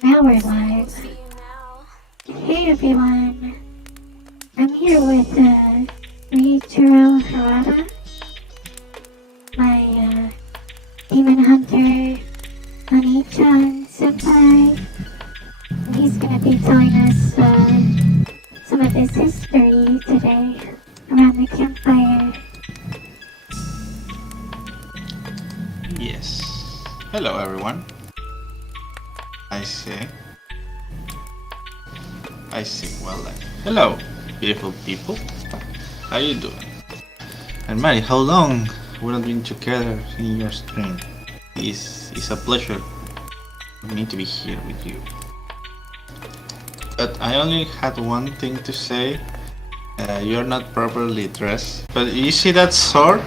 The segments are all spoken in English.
Now we're live. Hey everyone, I'm here with Reichiro Harada, my demon hunter, Oni-chan senpai. And he's gonna be telling us some of his history today around the campfire. Yes. Hello everyone. I see. Well then. Hello, beautiful people. How you doing? And Mary, how long we have been together in your stream? It's a pleasure for me to be here with you. But I only had one thing to say. You're not properly dressed. But you see that sword?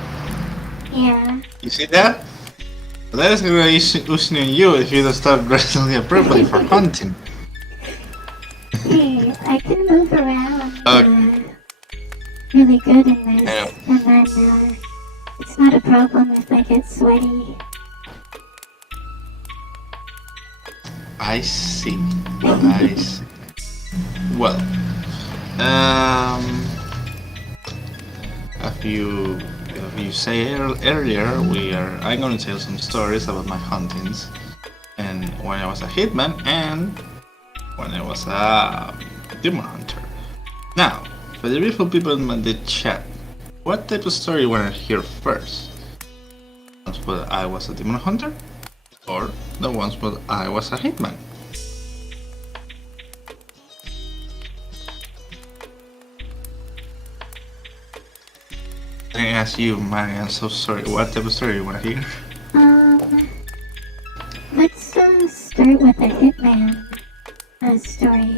Yeah. You see that? That is gonna use on you if you don't start dressing appropriately for hunting. Hey, I can move around really good in this, Yeah. and then it's not a problem if I get sweaty. I see. Well, as you say earlier, I'm gonna tell some stories about my huntings, and when I was a hitman, and when I was a demon hunter. Now, for the beautiful people in the chat, what type of story you wanna hear first? The ones where I was a demon hunter, or the ones where I was a hitman? I ask you, Mary, I'm so sorry. What type of story you want to hear? Let's start with a hitman story.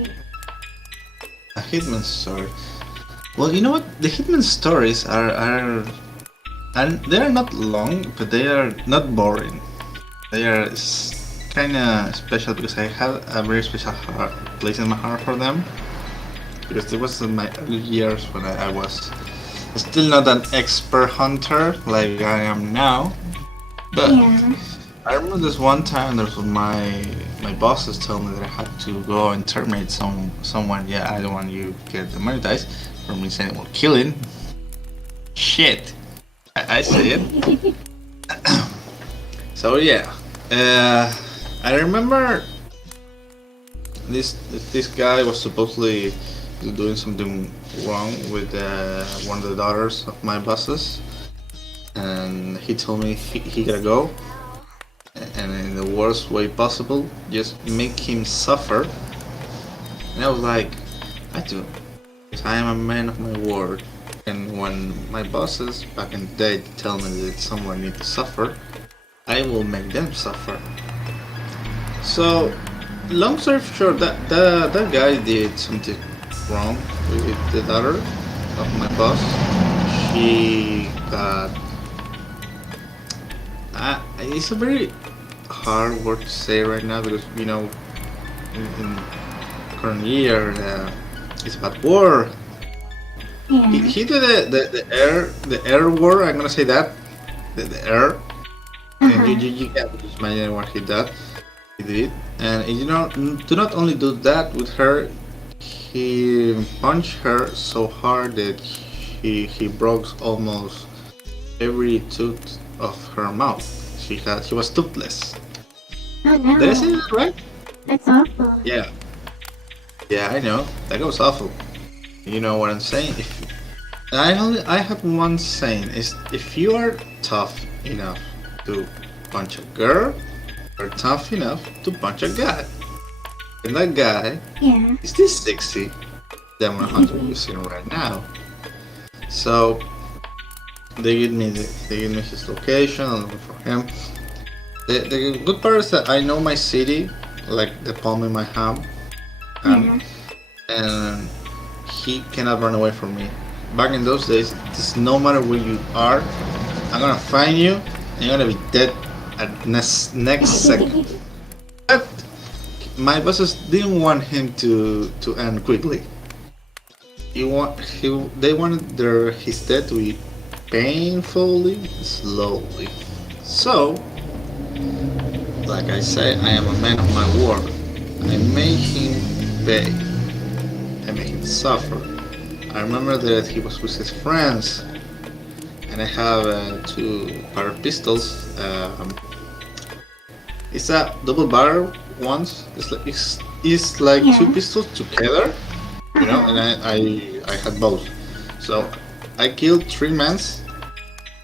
A hitman story. Well, you know what? The hitman stories are they're not long, but they are not boring. They are kind of special because I have a very special place in my heart for them. Because it was in my early years when I was still not an expert hunter like I am now, but Yeah. I remember this one time there was my bosses told me that I had to go and terminate someone. Yeah, I don't want you to get demonetized for me saying well killing. Shit, I say it. So yeah, I remember this guy was supposedly doing something wrong with one of the daughters of my bosses, and he told me he gotta go, and in the worst way possible, just make him suffer. And I was like, I do, because I am a man of my word. And when my bosses back in the day tell me that someone needs to suffer, I will make them suffer. So, long story short, that guy did something wrong with the daughter of my boss. She got. It's a very hard word to say right now because you know, in current year, it's about war. Yeah. He did the air war. I'm gonna say that the air. And you can just imagine what he did. He did, and you know, to not only do that with her. He punched her so hard that he broke almost every tooth of her mouth. She was toothless. Oh no. Did I say that right? That's awful. Yeah. Yeah, I know. That was awful. You know what I'm saying? If I have one saying is if you are tough enough to punch a girl, you're tough enough to punch a guy. And that guy is this sexy demon hunter you're seeing right now. So they give me his location. I'm looking for him. The good part is that I know my city like the palm of my hand, and he cannot run away from me. Back in those days, just no matter where you are, I'm gonna find you and you're gonna be dead at next second. But my bosses didn't want him to end quickly. They wanted his death to be painfully slowly. So, like I say, I am a man of my word. I made him pay. I made him suffer. I remember that he was with his friends, and I have two pair of pistols. It's a double barrel ones. It's like two Yeah. pistols together, you know. And I had both. So I killed three men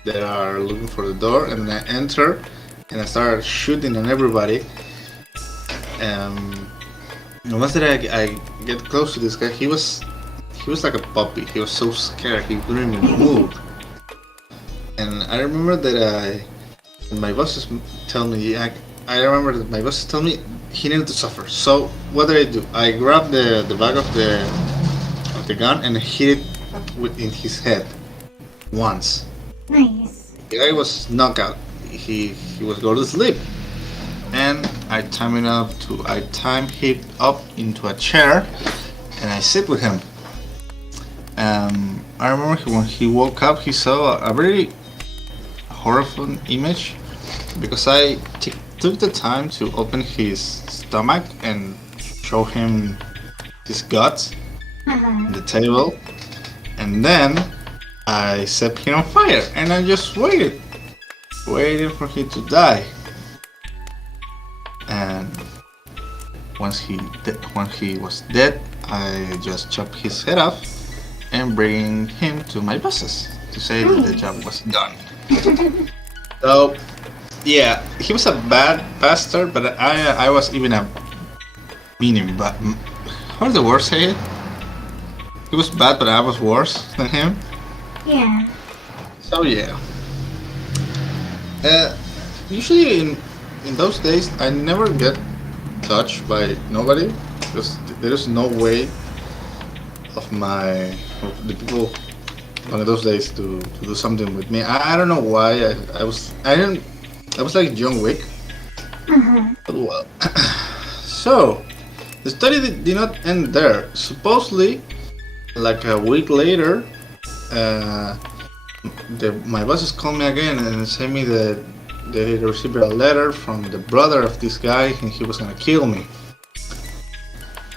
that are looking for the door, and then I enter and I started shooting on everybody. And once that I get close to this guy, he was like a puppy. He was so scared he couldn't even move. And I remember that my bosses tell me I remember that my bosses tell me he needed to suffer. So what did I do? I grabbed the back of the gun and hit it in his head once. Nice. The guy was knocked out. He was going to sleep, and I timed him up into a chair, and I sit with him. I remember when he woke up, he saw a very horrifying image because I took the time to open his stomach and show him his guts on the table, and then I set him on fire, and I just waiting for him to die. And once he was dead, I just chopped his head off and bring him to my bosses to say that the job was done. So yeah, he was a bad bastard, but I was even a meaning. But how's the word say it? He was bad, but I was worse than him. Yeah. So yeah. Usually in those days, I never get touched by nobody because there is no way of the people on those days to do something with me. I don't know why. I was like John Wick. But well. So the study did not end there. Supposedly, like a week later, my bosses called me again and said me that they received a letter from the brother of this guy and he was gonna kill me.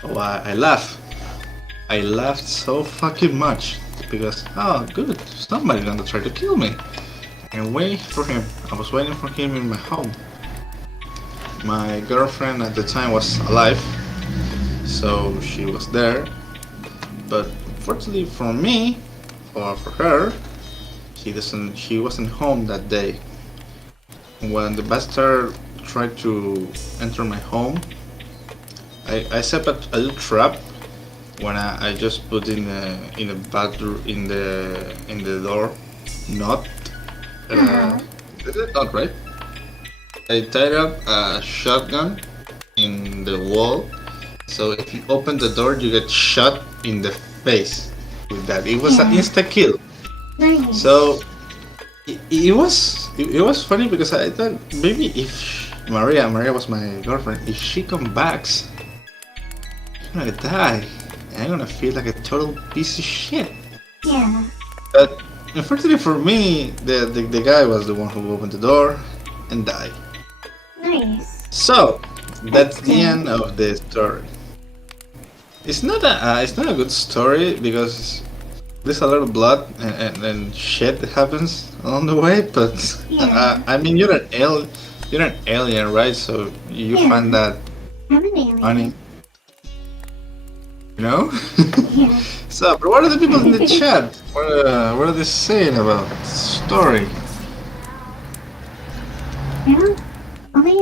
Oh, I laughed. I laughed so fucking much because, oh good, somebody's gonna try to kill me. And wait for him. I was waiting for him in my home. My girlfriend at the time was alive, so she was there. But fortunately for me, or for her, she wasn't home that day. When the bastard tried to enter my home, I set up a little trap when I just put in the bathroom in the door knot. Is it not right? I tied up a shotgun in the wall, so if you open the door, you get shot in the face with that. It was an insta kill. Nice. So it was funny because I thought maybe if Maria was my girlfriend, if she comes back, I'm gonna die. I'm gonna feel like a total piece of shit. Yeah. But unfortunately for me, the guy was the one who opened the door and died. Nice. So that's the end of the story. It's not a good story because there's a lot of blood and shit that happens along the way. But I mean, you're an alien, right? So you find that I'm an alien. funny, you know? Yeah. So, but what are the people in the chat? What are they saying about the story? Yeah. Only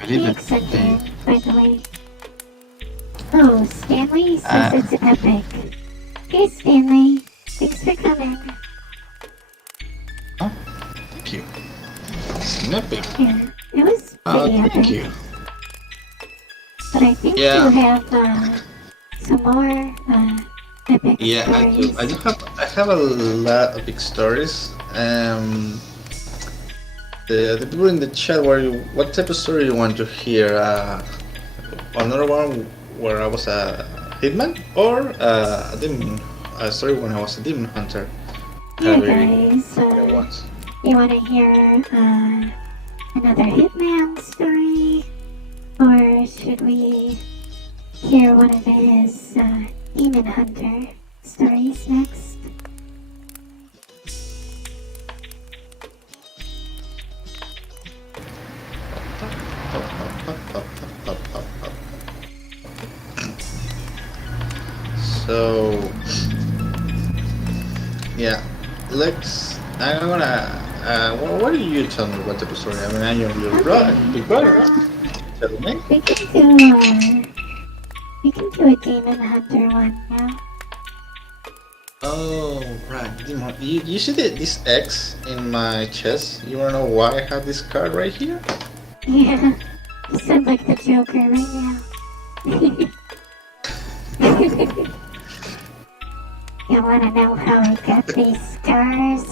he accepted, by the way. Oh, Stanley says it's epic. Hey, Stanley. Thanks for coming. Oh, thank you. Snipping. Yeah, it was pretty epic. Thank you. But I think you have some more epic stories. I have a lot of big stories. The people in the chat, what type of story you want to hear? Another one where I was a hitman, or a demon? A story when I was a demon hunter. Yeah, guys. You want to hear another hitman story, or we hear one of his demon hunter stories next? So, yeah, I'm gonna. What do you tell me about the story? I mean, I know you're big brother, right? Tell me. We can do a demon hunter one now. Oh, right. You see this X in my chest? You wanna know why I have this card right here? Yeah, you sound like the Joker right now. You wanna know how I got these scars?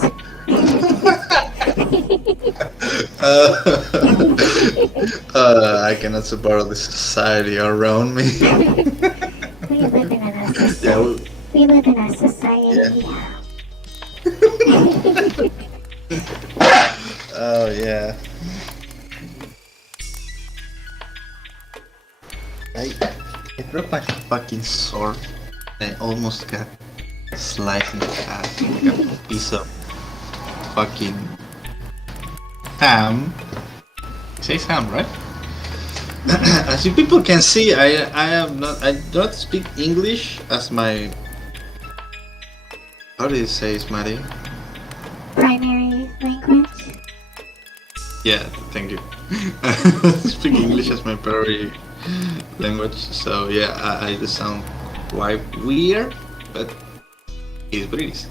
I cannot support the society around me. We live in a society. Yeah, We live in a society. Oh yeah. I broke my fucking sword. I almost got sliced in half like a piece of fucking ham. It says ham, right? As you people can see, I don't speak English as my, how do you say it, Maddie? Primary language. Yeah, thank you. I speak English as my primary language, so yeah, I just sound quite weird, but it is what it is.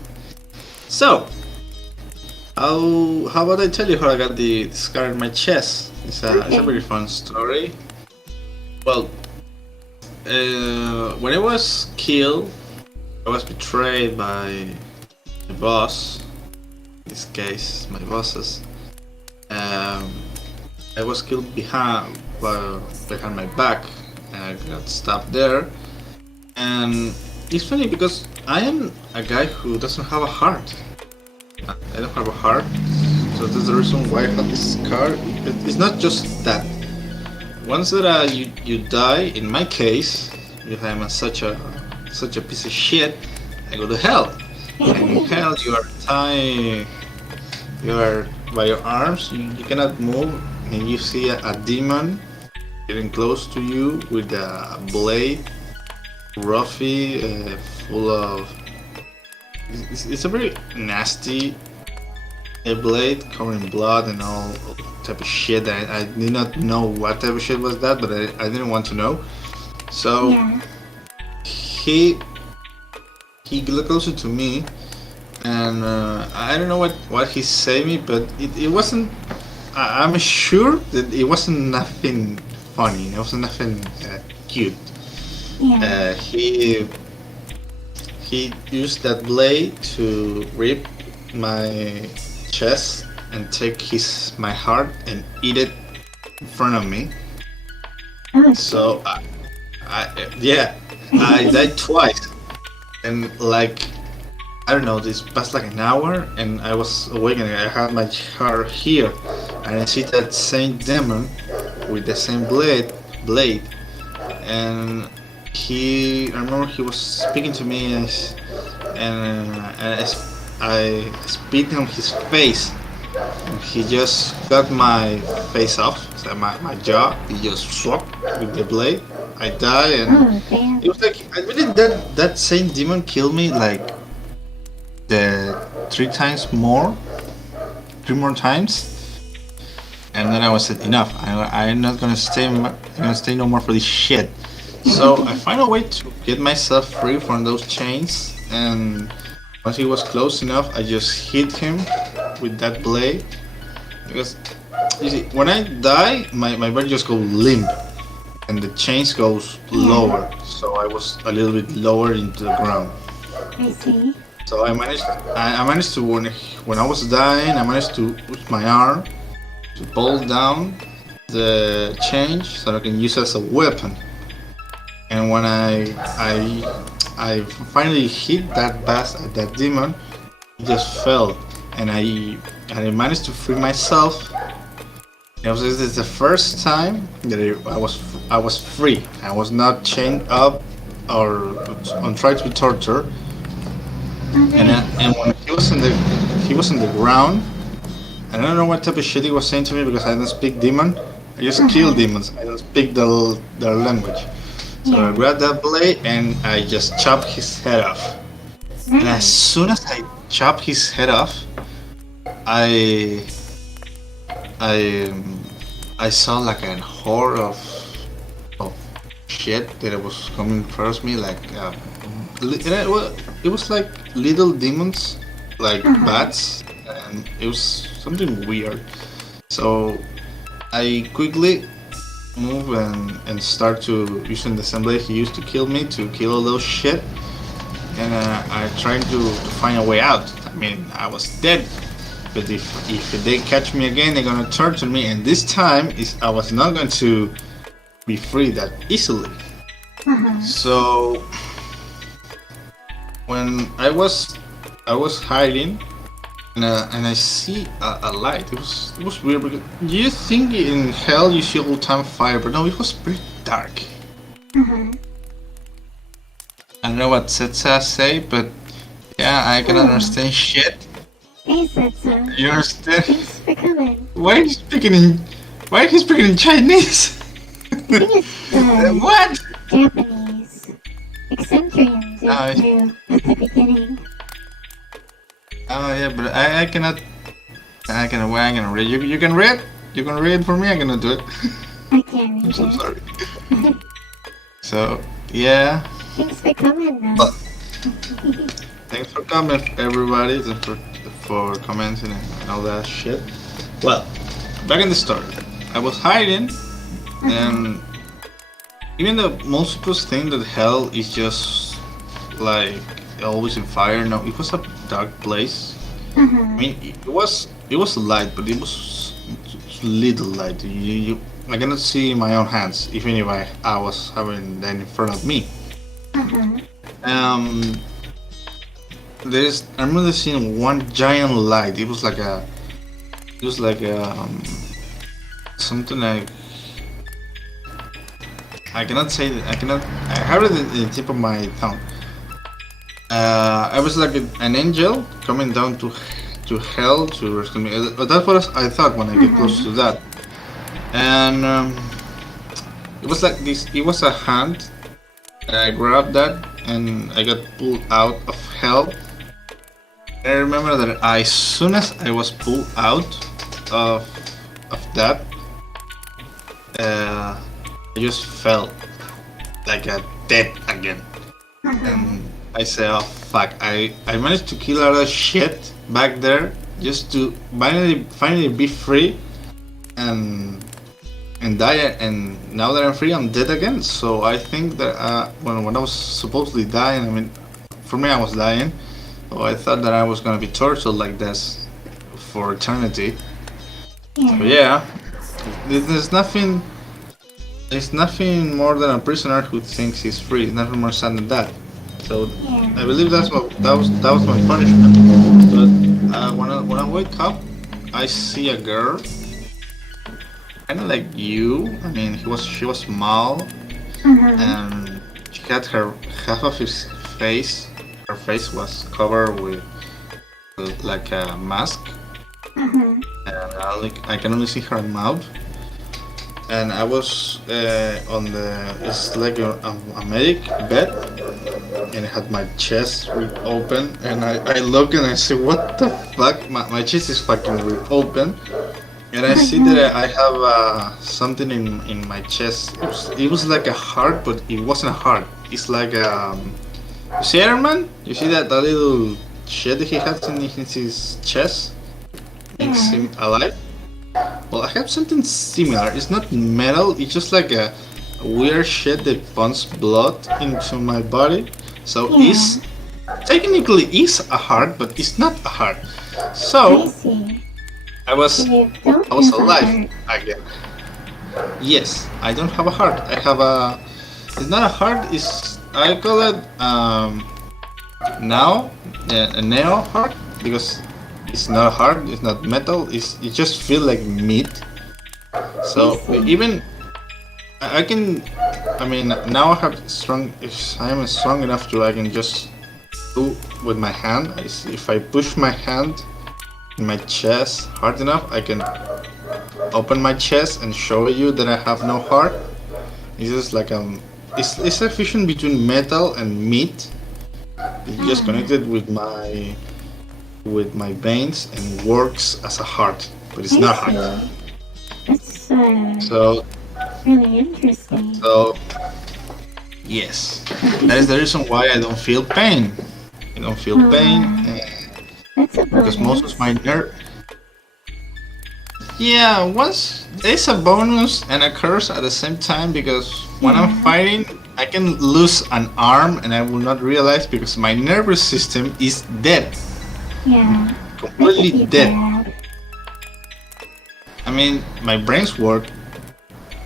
So, how about I tell you how I got the scar in my chest? It's a very fun story. Well, when I was killed, I was betrayed by my boss. In this case, my bosses. I was killed behind my back, and I got stabbed there. And it's funny because I am a guy who doesn't have a heart. I don't have a heart, so that's the reason why I have this scar. But it's not just that. Once that you die, in my case, if I'm such a piece of shit, I go to hell. And in hell, you are tied. You are by your arms. You cannot move, and you see a demon getting close to you with a blade, roughy, full of. It's a very nasty blade covered in blood and all type of shit. I did not know what type of shit was that, but I didn't want to know. So Yeah. he got closer to me, and I don't know what he said me, but it wasn't. I'm sure that it wasn't nothing funny. It wasn't nothing cute. Yeah. He used that blade to rip my chest and take my heart and eat it in front of me. Oh, So I died twice, and like I don't know, this passed like an hour, and I was awakening. I had my heart here, and I see that same demon with the same blade, and I remember he was speaking to me, and I spit on his face, and he just cut my face off, so my jaw. He just swapped with the blade. I died, and oh, damn. it was like I believe that same demon killed me like the three more times. And then I was said enough. I'm not gonna stay. I'm gonna stay no more for this shit. So I find a way to get myself free from those chains. And once he was close enough, I just hit him with that blade. Because you see, when I die, my body just goes limp, and the chains goes lower. So I was a little bit lower into the ground. I see. So I managed to when I was dying, I managed to use my arm to pull down the chain so I can use it as a weapon. And when I finally hit that demon, it just fell, and I managed to free myself. This is the first time that I was free. I was not chained up or on tried to be tortured. And when he was in the ground. I don't know what type of shit he was saying to me because I don't speak demon. I just kill demons. I don't speak their language. So I grabbed that blade and I just chopped his head off. And as soon as I chopped his head off, I I I saw like a horde of shit that was coming towards me. Like it was like little demons, like bats, and it was something weird. So I quickly move and start to using the same blade he used to kill me to kill all those shit. And I tried to find a way out. I mean, I was dead. But if they catch me again, they're gonna torture me, and this time I was not going to be free that easily. So when I was hiding, and I see a light. It was weird because you think in hell you see all the time fire, but no, it was pretty dark. I don't know what Setsa say, but yeah, I can understand shit. Hey, Setsa. You understand? Thanks for coming. Why are you speaking in Chinese? I think it's What? Japanese. Excentrians into at the beginning. Oh yeah, but I cannot. I can read. You can read. You can read for me. I cannot do it. I can't read I'm so it. sorry. So yeah. Thanks for coming, though. But thanks for coming, everybody, and for commenting and all that shit. Well, back in the story, I was hiding, and even though most people think that hell is just like always in fire, no, it was a dark place. I mean, it was light, but it was little light. I cannot see my own hands, even if I was having them in front of me. I remember seeing one giant light. It was like something like I cannot say that. I have it in the tip of my tongue. I was like an angel coming down to hell to rescue me. That's what I thought when I get close to that. And it was like this. It was a hand. I grabbed that and I got pulled out of hell. I remember that as soon as I was pulled out of that, I just felt like a dead again. And I said, oh fuck, I managed to kill all that shit back there just to finally be free and die, and now that I'm free I'm dead again. So I think that when I was supposedly dying, I mean, for me I was dying, so I thought that I was gonna be tortured like this for eternity. So yeah, there's nothing more than a prisoner who thinks he's free. It's nothing more sad than that. So I believe that was my punishment. But when I wake up, I see a girl, kind of like you. I mean, she was small, and she had half of his face. Her face was covered with like a mask, and I can only see her mouth. And I was it's like a medic bed, and I had my chest ripped open, and I look and I say, what the fuck? My chest is fucking ripped open, and I see that I have something in my chest. It was like a heart, but it wasn't a heart. It's like you see Iron Man? You see that little shit that he has in his chest? Makes him alive? Well, I have something similar. It's not metal, it's just like a weird shit that pumps blood into my body. So it's technically is a heart, but it's not a heart. So I was alive again. Yes, I don't have a heart. I have it's not a heart, I call it now a neo heart, because it's not hard, it's not metal, it just feels like meat. I So see. even I can. I mean, now I have strong. If I am strong enough to, I can just do with my hand. If I push my hand in my chest hard enough, I can open my chest and show you that I have no heart. It's just like it's a fusion between metal and meat. It's just Ah, connected with my veins and works as a heart, but it's I not heart. see. That's So really interesting. so yes, that is the reason why I don't feel pain. I don't feel Well, pain that's a because most of my bonus. nerve. Yeah, once it's a bonus and a curse at the same time because when I'm Yeah, fighting, I can lose an arm and I will not realize because my nervous system is dead, yeah. That could completely be dead. bad. I mean, my brains work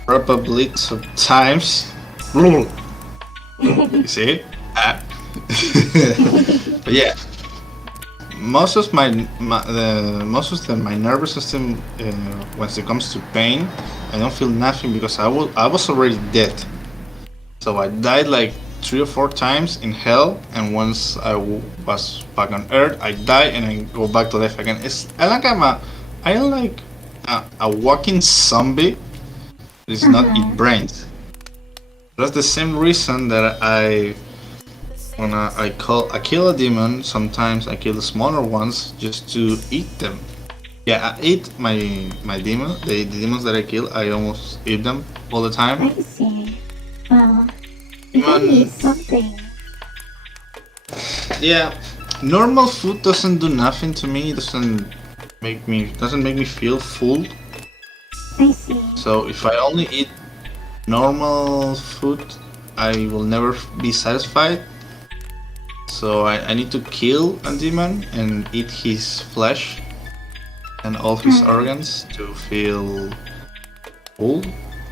probably sometimes. You see? Ah. But yeah, my nervous system when it comes to pain, I don't feel nothing because I was already dead. So I died like 3 or 4 times in hell, and once was back on Earth, I die and I go back to life again. It's I am like a walking zombie. Does not eat Uh-huh. brains. That's the same reason that I kill a demon. Sometimes I kill the smaller ones just to eat them. Yeah, I eat my demon. The demons that I kill, I almost eat them all the time. I see. Well, you gotta eat Even something. yeah, normal food doesn't do nothing to me. It doesn't make me feel full. I see. So if I only eat normal food, I will never be satisfied. So I need to kill a demon and eat his flesh and all his Huh. organs to feel full.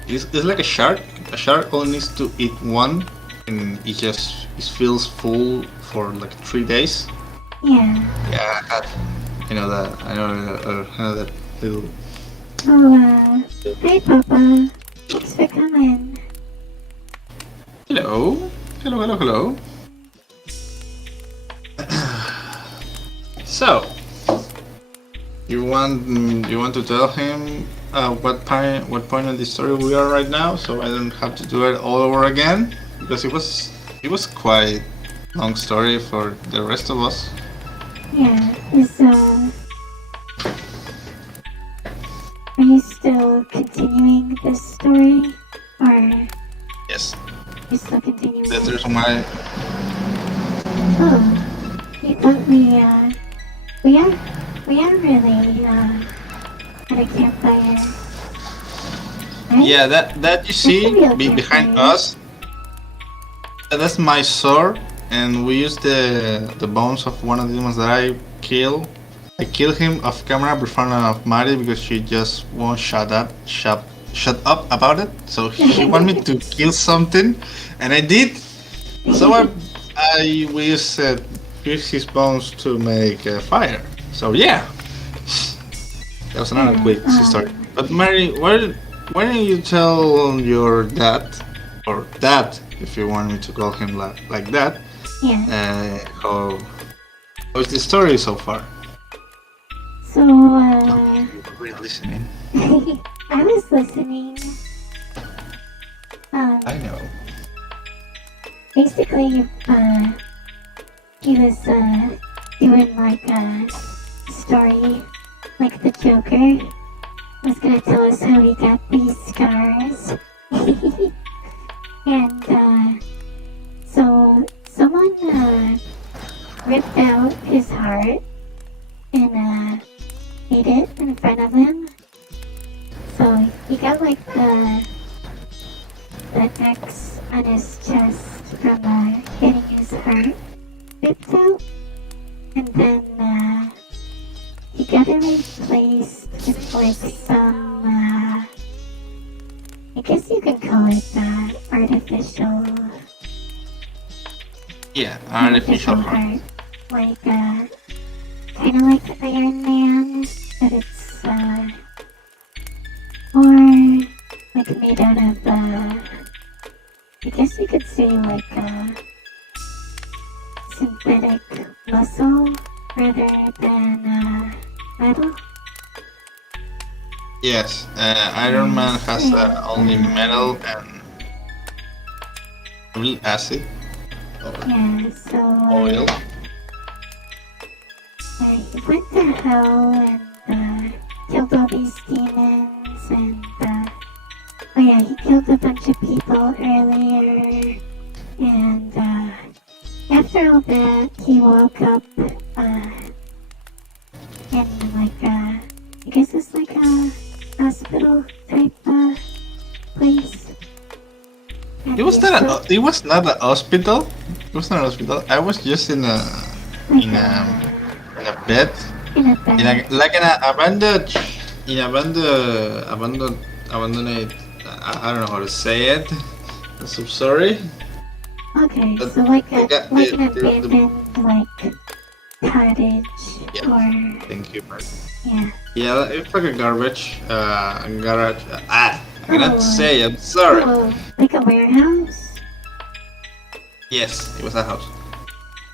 It's like a shark. A shark only needs to eat one, and it feels full for like 3 days. Yeah. Yeah, I know that. I know that little. Oh, hi, Papa. Thanks for coming. Hello, hello. So you want to tell him what point of the story we are right now, so I don't have to do it all over again because it was quite long story for the rest of us. Yeah, are you still continuing this story? Or are Yes, you still continuing that's the it? reason why. Oh, you thought we are really, at a campfire, right? Yeah, that you That's a see real behind campfire. us. That's my sword, and we use the bones of one of the demons that I kill. I kill him off camera in front of Mari because she just won't shut up about it. So she want me to kill something, and I did. So we use his bones to make a fire. So yeah, that was another Yeah, quick story. But Mary, why don't you tell your dad or dad if you want me to call him like that? yeah. How is the story so far? So, Okay, we're listening. I was listening. I know. Basically, he was, doing like a story, like the Joker was gonna tell us how he got these scars. And, so someone, ripped out his heart and, ate it in front of him. So he got like the X on his chest from, getting his heart ripped out. And then, he got it replaced with like some, I guess you can call it, artificial, Yeah, artificial heart. heart. Like, kinda like Iron Man, but it's, more made out of, I guess you could say like, synthetic muscle rather than, metal. Yes, Iron Man has only metal and acid or Yeah, so, oil. he went to hell and, killed all these demons and, oh yeah, he killed a bunch of people earlier, and after all that, he woke up in like I guess it's like a hospital type place. And It was not a. It was not a hospital. It was not a hospital. I was just in a like in a in a bed in a in a bed. like in a abandoned. I don't know how to say it. I'm so sorry. Okay, But so like they a got like an the abandoned like cottage yeah. or Thank you, Mark. yeah. Yeah, it's like a garbage garage. I cannot Oh, say. I'm sorry. oh, like a warehouse. Yes, it was a house.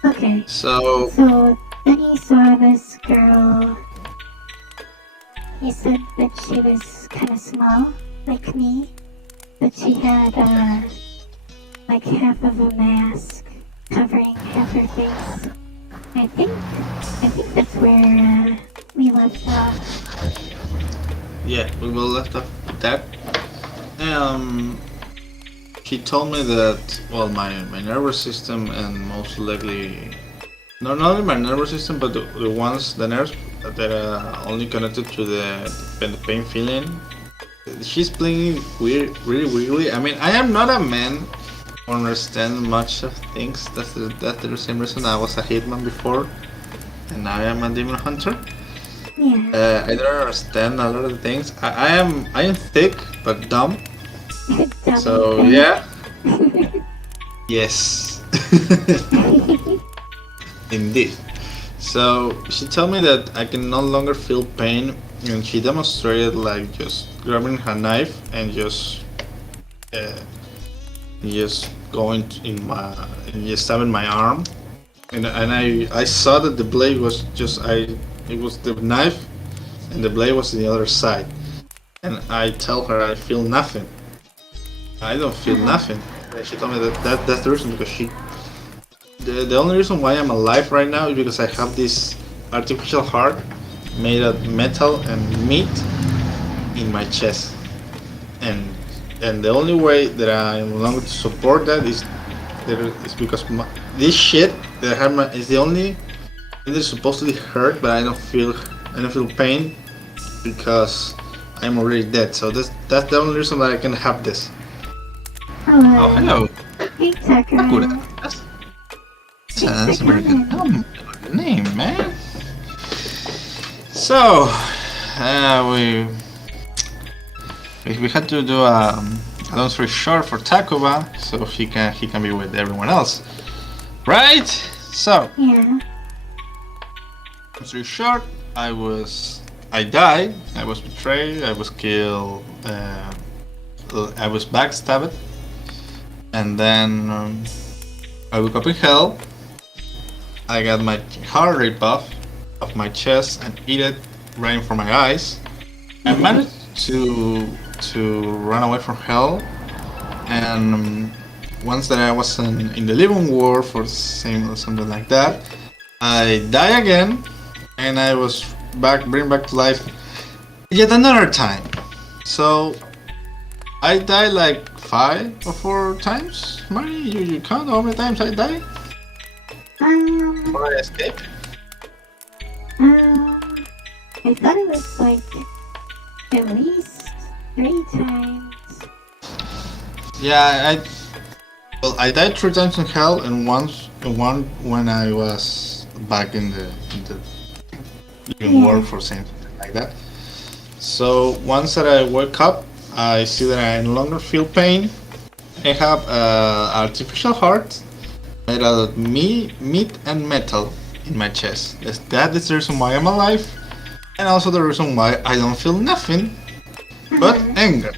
Okay, So so then he saw this girl. He said that she was kind of small, like me, but she had like half of a mask covering half her face. I think that's where we left off. yeah, we will left off with that. She told me that my nervous system and most likely not only my nervous system but the nerves that are only connected to the pain feeling. She's playing weird, really weirdly. I mean, I am not a man who understand much of things. That's the same reason I was a hitman before, and now I am a demon hunter. Yeah. I don't understand a lot of things. I am thick but dumb. Dummy So thing. yeah, yes, indeed. So she told me that I can no longer feel pain, and she demonstrated like just grabbing her knife and uh, just going in my and just stabbing my arm, and I saw that the blade was it was the knife, and the blade was the other side, and I tell her I feel nothing. I don't feel nothing. And she told me that's the reason because the only reason why I'm alive right now is because I have this artificial heart made of metal and meat in my chest, and the only way that I'm longer to support that is because this shit that I have is the only thing that's supposed to be hurt, but I don't feel pain because I'm already dead. So that's the only reason that I can have this. Hello. Oh, hello. Hey, Tucker. Sakura. That's a very good name, man. So, we had to do a long story short for Takuba, so he can be with everyone else, right? So, Yeah. long story short, I died, I was betrayed, I was killed, I was backstabbed, and then I woke up in hell. I got my heart ripped off of my chest and eat it right in front of my eyes. I managed to run away from hell, and once that I was in the living world for something like that, I die again, and I was bring back to life yet another time. So I died like 5 or 4 times. Marie, you count how many times I died? Before I escaped? I thought it was like at least 3 times. Yeah, I died 3 times in hell and one when I was back in the living world for something like that. So once that I wake up, I see that I no longer feel pain. I have an artificial heart made out of meat and metal in my chest. That is the reason why I'm alive, and also the reason why I don't feel nothing but anger.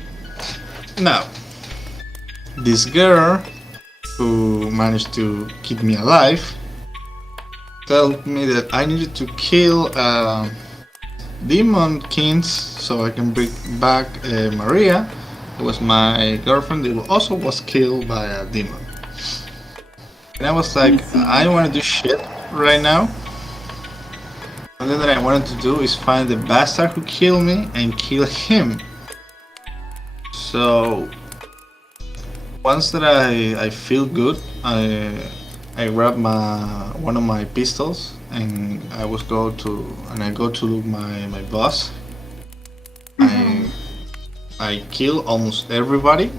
Now, this girl who managed to keep me alive told me that I needed to kill demon kings so I can bring back Maria, who was my girlfriend, who also was killed by a demon. And I was like, I don't want to do shit right now. The only thing that I wanted to do is find the bastard who killed me and kill him. So once that I feel good, I grab one of my pistols and I go to look my boss. I kill almost everybody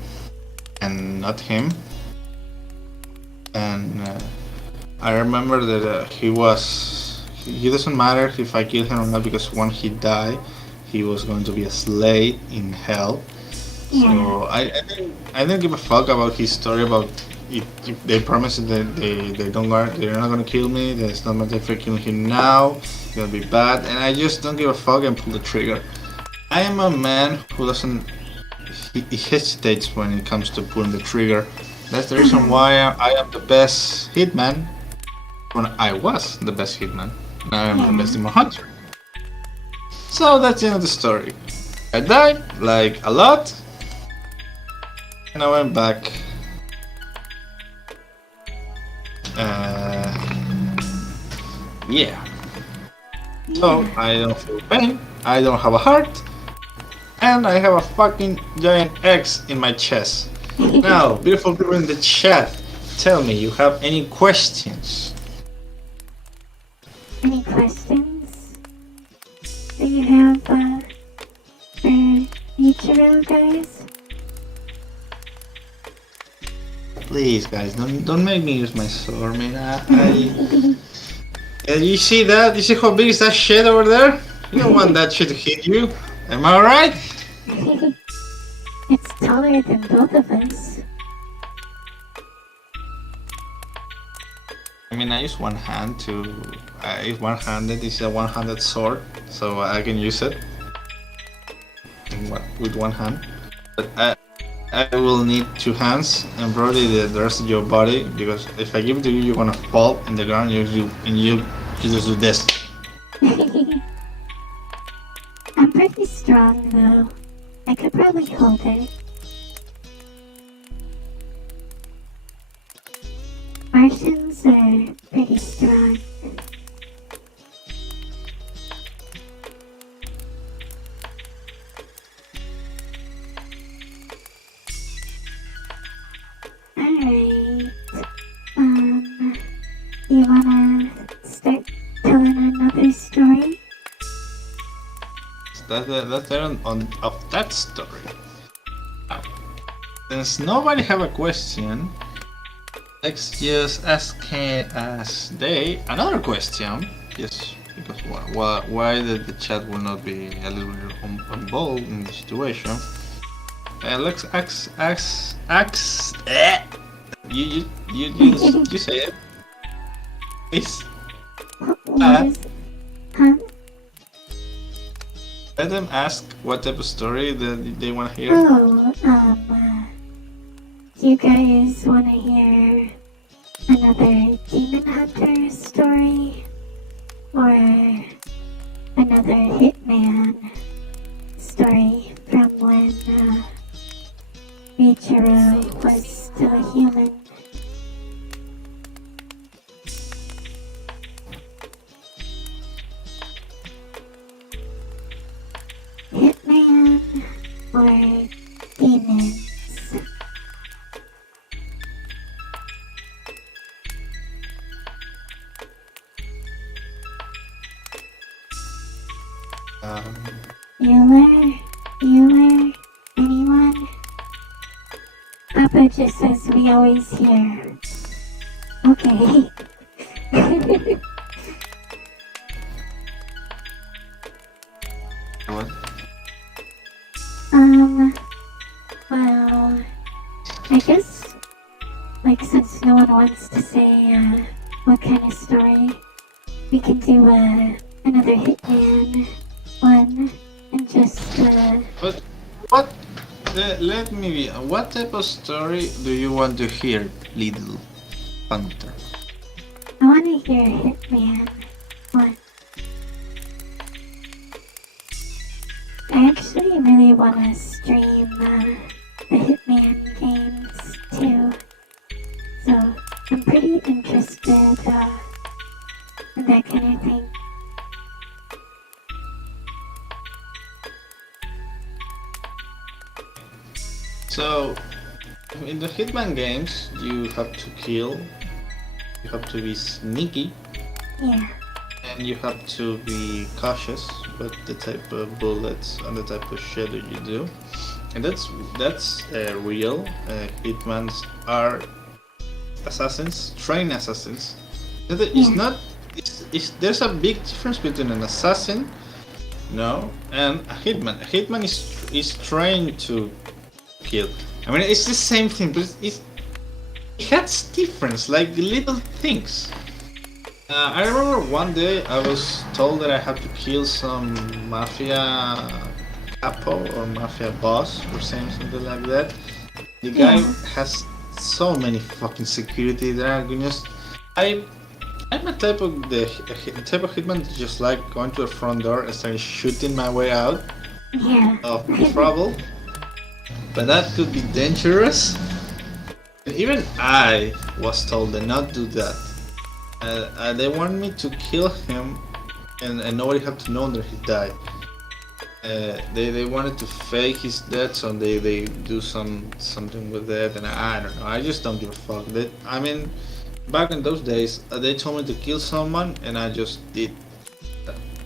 and not him. And I remember that he doesn't matter if I kill him or not, because when he died, he was going to be a slave in hell. Yeah. So I didn't give a fuck about his story about if they promise that they're not gonna kill me. There's not much if I kill him now. It's gonna be bad, and I just don't give a fuck and pull the trigger. I am a man who doesn't he hesitates when it comes to pulling the trigger. That's the reason why I am the best hitman. When I was the best hitman, now I'm the best demon hunter. So that's the end of the story. I died like a lot. And I went back. Yeah. So I don't feel pain. I don't have a heart. And I have a fucking giant X in my chest. Now, beautiful people in the chat, tell me, you have any questions? Any questions? Do you have for Reichiro, guys? Please, guys, don't make me use my sword, man. You see that? You see how big is that shit over there? You don't want that shit to hit you. Am I right? It's taller than both of us. I mean, I use one hand to. I use one-handed. It's a one-handed sword, so I can use it with one hand. But I will need two hands and probably the rest of your body, because if I give it to you, you're gonna fall in the ground. And you just do this. I'm pretty strong though. I could probably hold it. Martians are pretty strong. Alright. You wanna start telling another story? That's the end of that story. Now, since nobody have a question, let's just ask they another question. Yes, because why the chat will not be a little bit involved in the situation. Let's ask. You say it. Please. Huh? Let them ask what type of story that they want to hear. Oh, you guys want to hear another demon hunter story? Or another hitman story from when Reichiro was still a human? Hitman or demons? Bueller, anyone? Papa just says we always hear. Okay. What? Well, I guess, like, since no one wants to say, what kind of story, we can do, another Hitman one, and just, What? let me be. What type of story do you want to hear, little Panther? I want to hear Hitman 1. I actually really want to stream the Hitman games too. So I'm pretty interested in that kind of thing. So, in the Hitman games, you have to kill, you have to be sneaky, Yeah. and you have to be cautious with the type of bullets and the type of shit that you do. And that's real. Hitmans are assassins, trained assassins. It's not. There's a big difference between an assassin, no, and a hitman. A hitman is trained to kill. I mean, it's the same thing, but it has difference, like little things. I remember one day I was told that I had to kill some mafia capo or mafia boss or something like that. The guy has so many fucking security that I just I'm a type of type of hitman that just like going to the front door and start shooting my way out of trouble. But that could be dangerous. And even I was told to not do that. They want me to kill him, and nobody had to know that he died. They wanted to fake his death, so they do something with that, and I don't know. I just don't give a fuck. I mean, back in those days, they told me to kill someone, and I just did.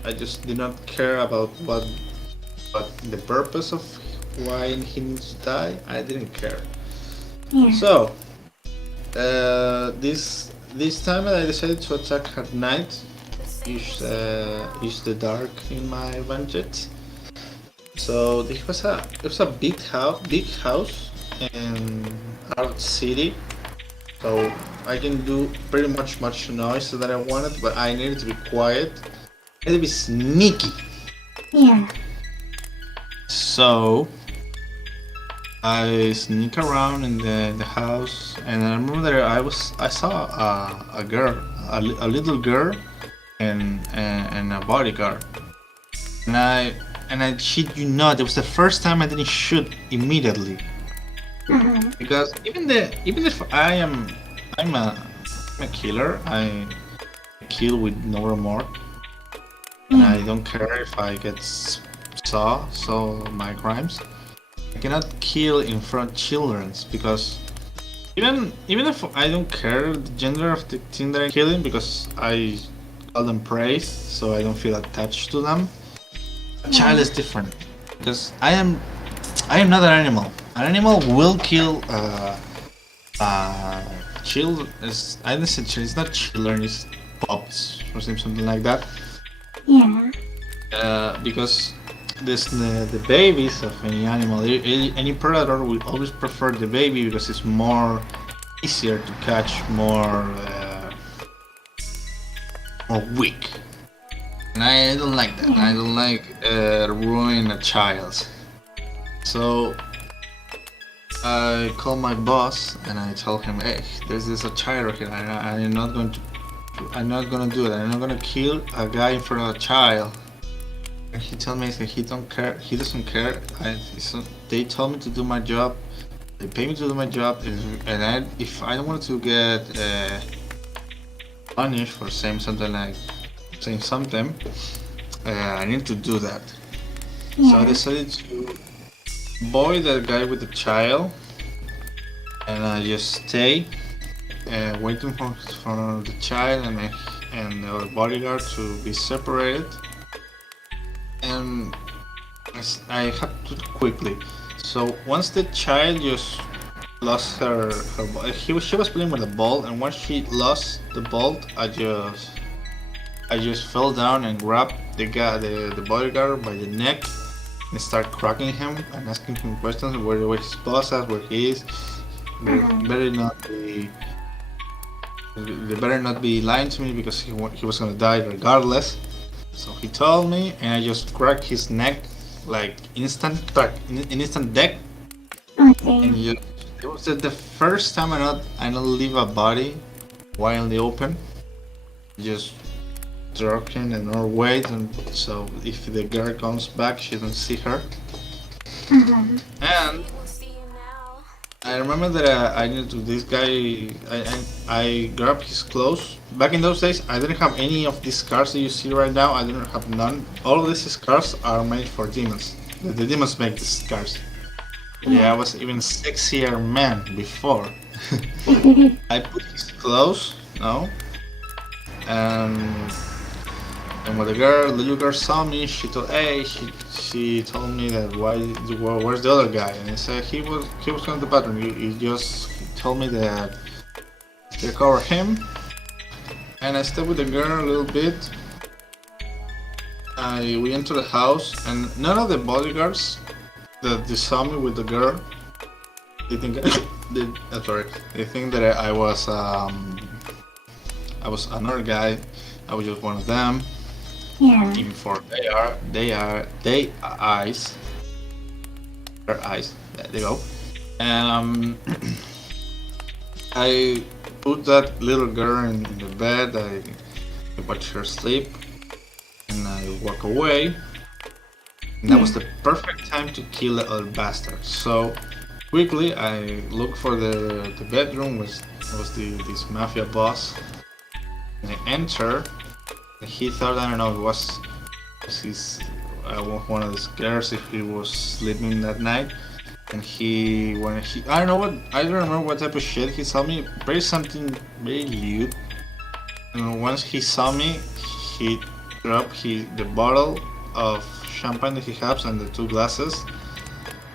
I just did not care about what the purpose of why he needs to die. I didn't care. Yeah. So this time I decided to attack at night. Use the dark in my advantage. So it was a big house in our city. So I can do pretty much noise that I wanted, but I needed to be quiet. I needed to be sneaky. Yeah. So I sneak around in the house, and I remember that I saw a girl, a little girl, and a bodyguard, and I shit you not, it was the first time I didn't shoot immediately, because even if I'm a killer, I kill with no remorse, and I don't care if I get saw my crimes. I cannot kill in front of children, because even if I don't care the gender of the thing that I'm killing, because I call them praise, so I don't feel attached to them. A child is different, because I am not an animal. An animal will kill child. I didn't say child. It's not children. It's pups or something like that. Yeah. Because the babies of any animal, any predator will always prefer the baby because it's more easier to catch, more weak. And I don't like that. I don't like ruining a child. So I call my boss and I tell him, hey, there's a child here. I'm not gonna do it. I'm not gonna kill a guy in front of a child. And he told me that he don't care. He doesn't care. They told me to do my job. They pay me to do my job, and if I don't want to get punished for saying something, I need to do that. So I decided to boy that guy with the child, and I just stay waiting for the child and the bodyguard to be separated. And I have to do it quickly. So once the child just lost she was playing with a ball, and once she lost the ball, I just fell down and grabbed the bodyguard by the neck and start cracking him and asking him questions where his boss is, where he is. They better not be lying to me, because he was gonna die regardless. So he told me, and I just cracked his neck like instant death. and see. it was the first time I not leave a body while in the open. Just talking and or wait, and so if the girl comes back, she don't see her. Uh-huh. And I remember that I needed to this guy. I grabbed his clothes. Back in those days, I didn't have any of these scars that you see right now. I didn't have none. All of these scars are made for demons. The demons make these scars. Yeah, I was even sexier man before. I put his clothes, no, and and when the little girl saw me, she told me that where's the other guy? And I said he was going to the bathroom. He told me that they cover him, and I stayed with the girl a little bit. We entered the house, and none of the bodyguards that they saw me with the girl, they think they think that I was another guy. I was just one of them. Yeah. Even for eyes, their eyes. There they go. I put that little girl in the bed. I watch her sleep, and I walk away. And that was the perfect time to kill the old bastard. So quickly, I look for the bedroom. Was this mafia boss? And I enter. He thought, I don't know, it was his one of his girls if he was sleeping that night, and I don't remember what type of shit he saw me. Very something very lewd. And once he saw me, he dropped the bottle of champagne that he has and the two glasses.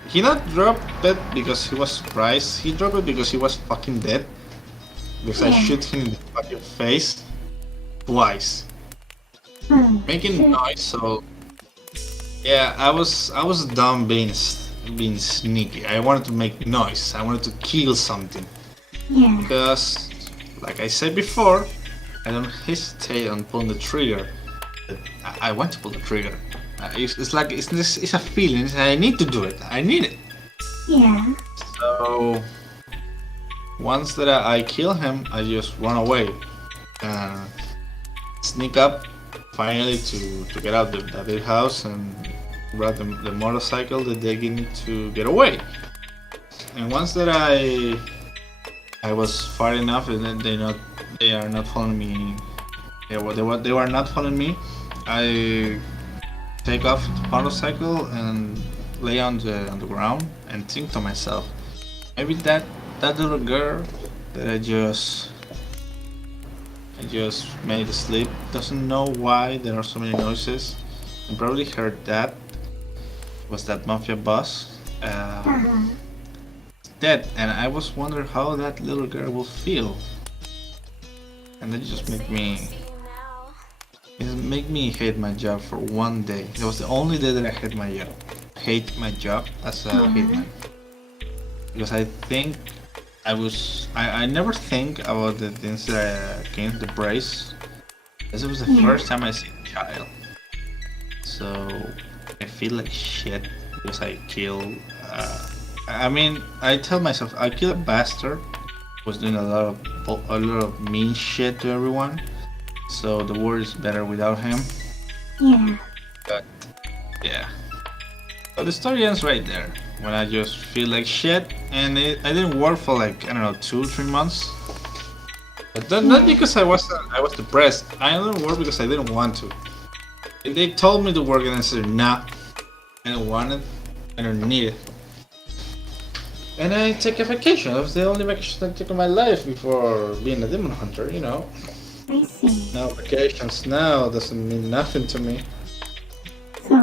He not dropped it because he was surprised. He dropped it because he was fucking dead. Because I shoot him in the fucking face twice. Making noise, so yeah, I was dumb being sneaky. I wanted to make noise. I wanted to kill something. Yeah. Because, like I said before, I don't hesitate on pulling the trigger. I want to pull the trigger. It's like it's a feeling. I need to do it. I need it. Yeah. So once that I kill him, I just run away, sneak up. Finally, to get out of the big house and grab the motorcycle that they give me to get away. And once that I was far enough, and then they are not following me. They were not following me. I take off the motorcycle and lay on the ground and think to myself, maybe that little girl that I just made asleep doesn't know why there are so many noises, and probably heard that was that mafia boss dead, and I was wondering how that little girl will feel, and that just make me hate my job for one day. It was the only day that I hate my job as a hitman, because I think I never think about the things that I gained the brace. This was the first time I see a child. So I feel like shit because I kill. I mean, I tell myself I kill a bastard. Was doing a lot of mean shit to everyone. So the world is better without him. Yeah. But yeah. So the story ends right there. When I just feel like shit, and I didn't work for like, I don't know, 2-3 months. But not because I was depressed. I didn't work because I didn't want to. If they told me to work and I said nah, I don't want it, I don't need it. And I take a vacation. That was the only vacation I took in my life before being a demon hunter, you know. I see. Now vacations now doesn't mean nothing to me. So,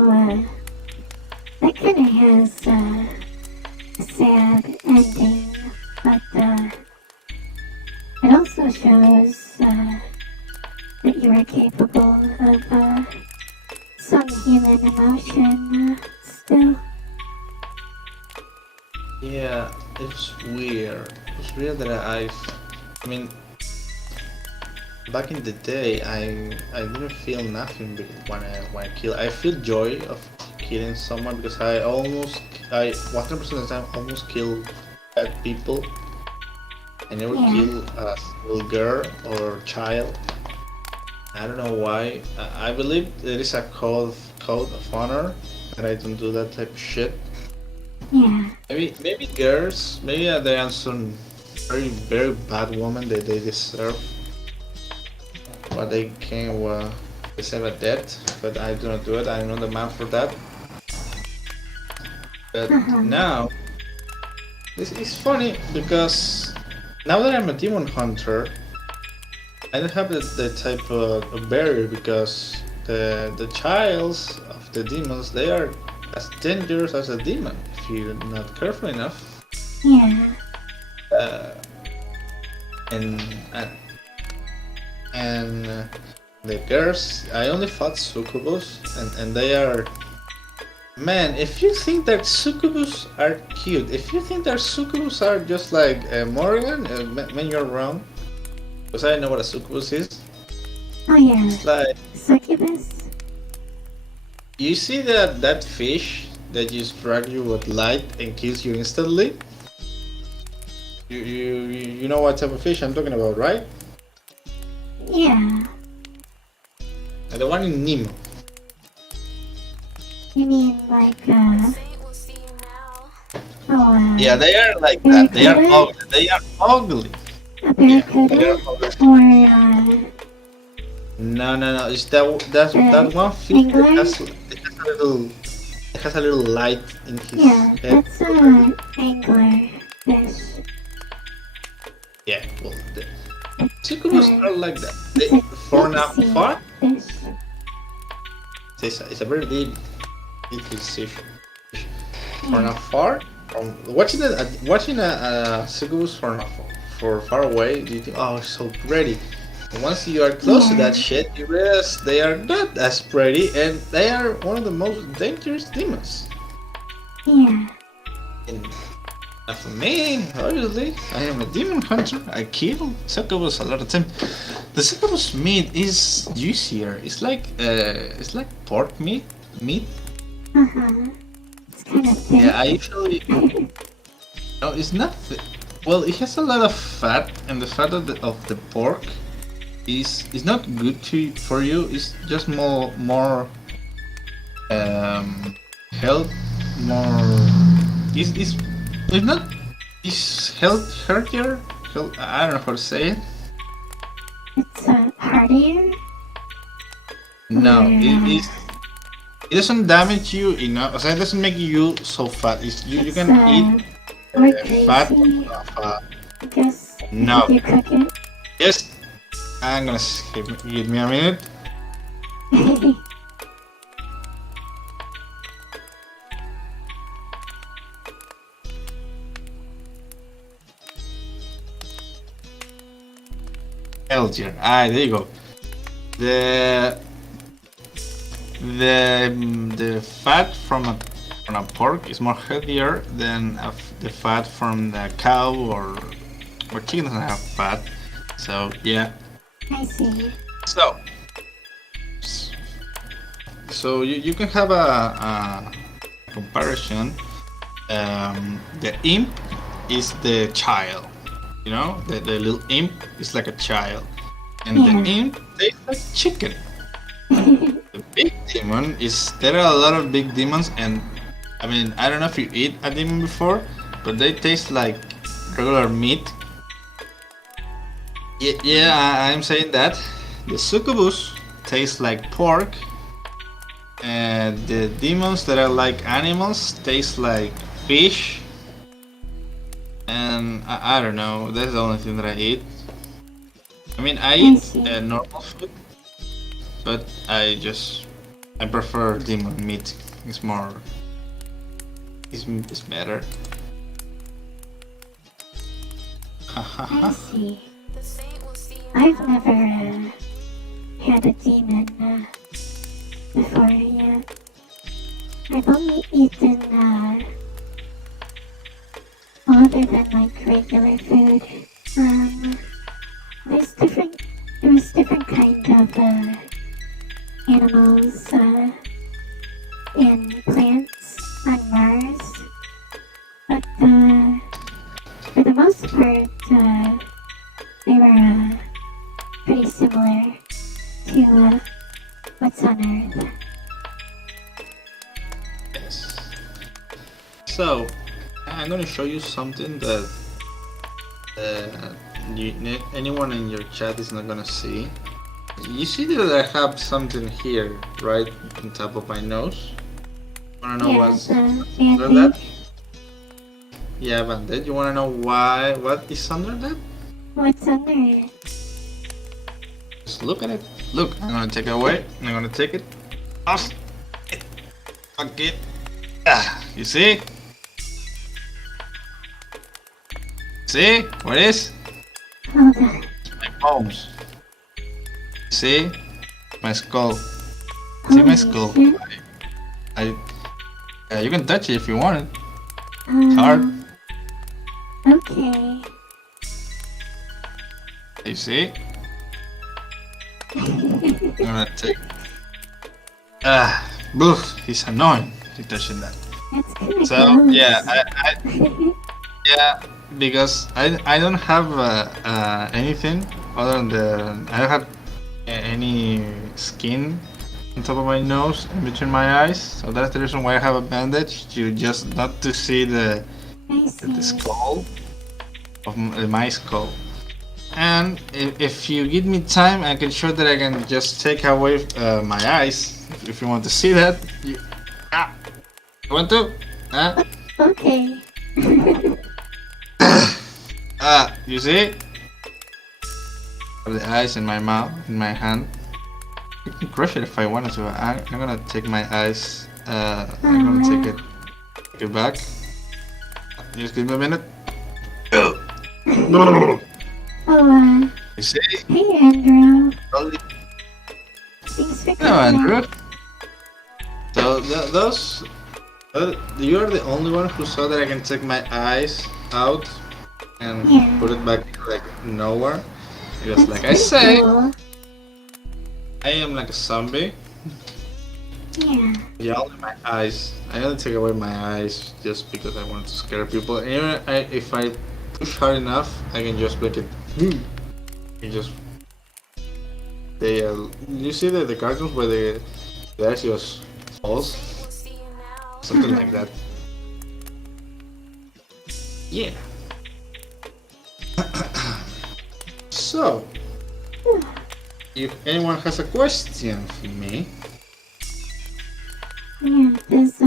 that kinda has a sad ending, but, it also shows, that you are capable of, some human emotion, still. Yeah, it's weird. It's weird that I mean, back in the day, I didn't feel nothing when I kill. I feel joy of killing someone because I almost I 100% of the time almost kill bad people. I never Yeah. kill a little girl or child. I don't know why. I believe there is a code of honor that I don't do that type of shit. Yeah. Maybe girls. Maybe they are some very bad women that they deserve what they can deserve a death. But I do not do it. I'm not the man for that. But Uh-huh. now this is funny because now that I'm a demon hunter, I don't have the type of barrier because the childs of the demons, they are as dangerous as a demon if you're not careful enough. Yeah. Uh, and and, and the girls, I only fought succubus, and they are. Man, if you think that succubus are cute, if you think that succubus are just like Morgan, man, you're wrong. Because I know what a succubus is. Oh yeah. It's like, Succubus? you see that fish that just strike you with light and kills you instantly? You know what type of fish I'm talking about, right? Yeah. The one in Nemo. You mean like, Yeah, they are like that. They are barracuda? ugly. They are ugly. A barracuda? Or, No. It's that one fish that angler? it has a little light in his Yeah, head. that's angler fish. Yeah, well, the succubus are like that. They, It's a for now, deep sea far, fish. it's a very deep fish. For now, far from watching a succubus for far away, you think, oh, it's so pretty. And once you are close to that shit, you realize they are not as pretty, and they are one of the most dangerous demons. Yeah. And for me, obviously, I am a demon hunter. I kill succubus a lot of time. The succubus meat is juicier. It's like pork meat. Uh-huh. It's kind of thick. Yeah, I usually no, it's not. Well, it has a lot of fat, and the fat of the pork is not good for you. It's just more health, more. It's not. It's healthier. I don't know how to say it. It's hardier. No, Or, it doesn't damage you enough. So it doesn't make you so fat. You it's, can eat more fat greasy, of I guess. no. If you cook it. Yes, I'm gonna skip. Give me a minute. Healthier. There you go. The fat from a pork is more healthier than the fat from the cow or chicken doesn't have fat. So yeah. I see. So you can have a comparison. The imp is the child. You know, the little imp is like a child, and Yeah. the imp tastes like chicken. The big demon is there are a lot of big demons, and I mean I don't know if you eat a demon before, but they taste like regular meat. Yeah, I'm saying that. The succubus tastes like pork, and the demons that are like animals taste like fish. And I don't know, that's the only thing that I eat. I mean, I eat see. normal food, but I prefer demon meat. It's better. I see. I've never had a demon before yet. I've only eaten other than like regular food. There's different kind of animals and plants on Mars. heard they were pretty similar to what's on Earth. Yes. So, I'm gonna show you something that anyone in your chat is not gonna see. You see that I have something here, right on top of my nose? Wanna know what's under that? Yeah, bandage. You wanna know why? What is under that? What's under it? Just look at it. Look, I'm gonna take it away. I'm gonna take it off. Fuck it. Ah, you see? See? What is? Hold on. My bones. See? My skull. See my skull? Yeah, you can touch it if you want it. Hard. Okay. You see? I'm gonna take. Boof, he's annoying. He's touching that. That's kinda So gross. yeah, yeah, because I don't have anything other than I don't have any skin on top of my nose in between my eyes. So that's the reason why I have a bandage, to just not to see the skull of my skull. And if you give me time, I can show that I can just take away my eyes. If you want to see that, you want to? Okay. You see? The eyes in my mouth, in my hand. I can crush it if I wanted to. I'm gonna take my eyes. I'm gonna take it back. Just give me a minute. Oh, You see? hey Andrew. Thanks for No, coming. Andrew. So those, you are the only one who saw that I can take my eyes out and put it back like nowhere. Because That's like I say, cool. I am like a zombie. Yeah. Yeah, only my eyes. I only take away my eyes just because I want to scare people. And even if I push hard enough, I can just make it. You just. They you see the cartoons where the eyes just falls, something like that. Yeah. So, if anyone has a question for me. Yeah, does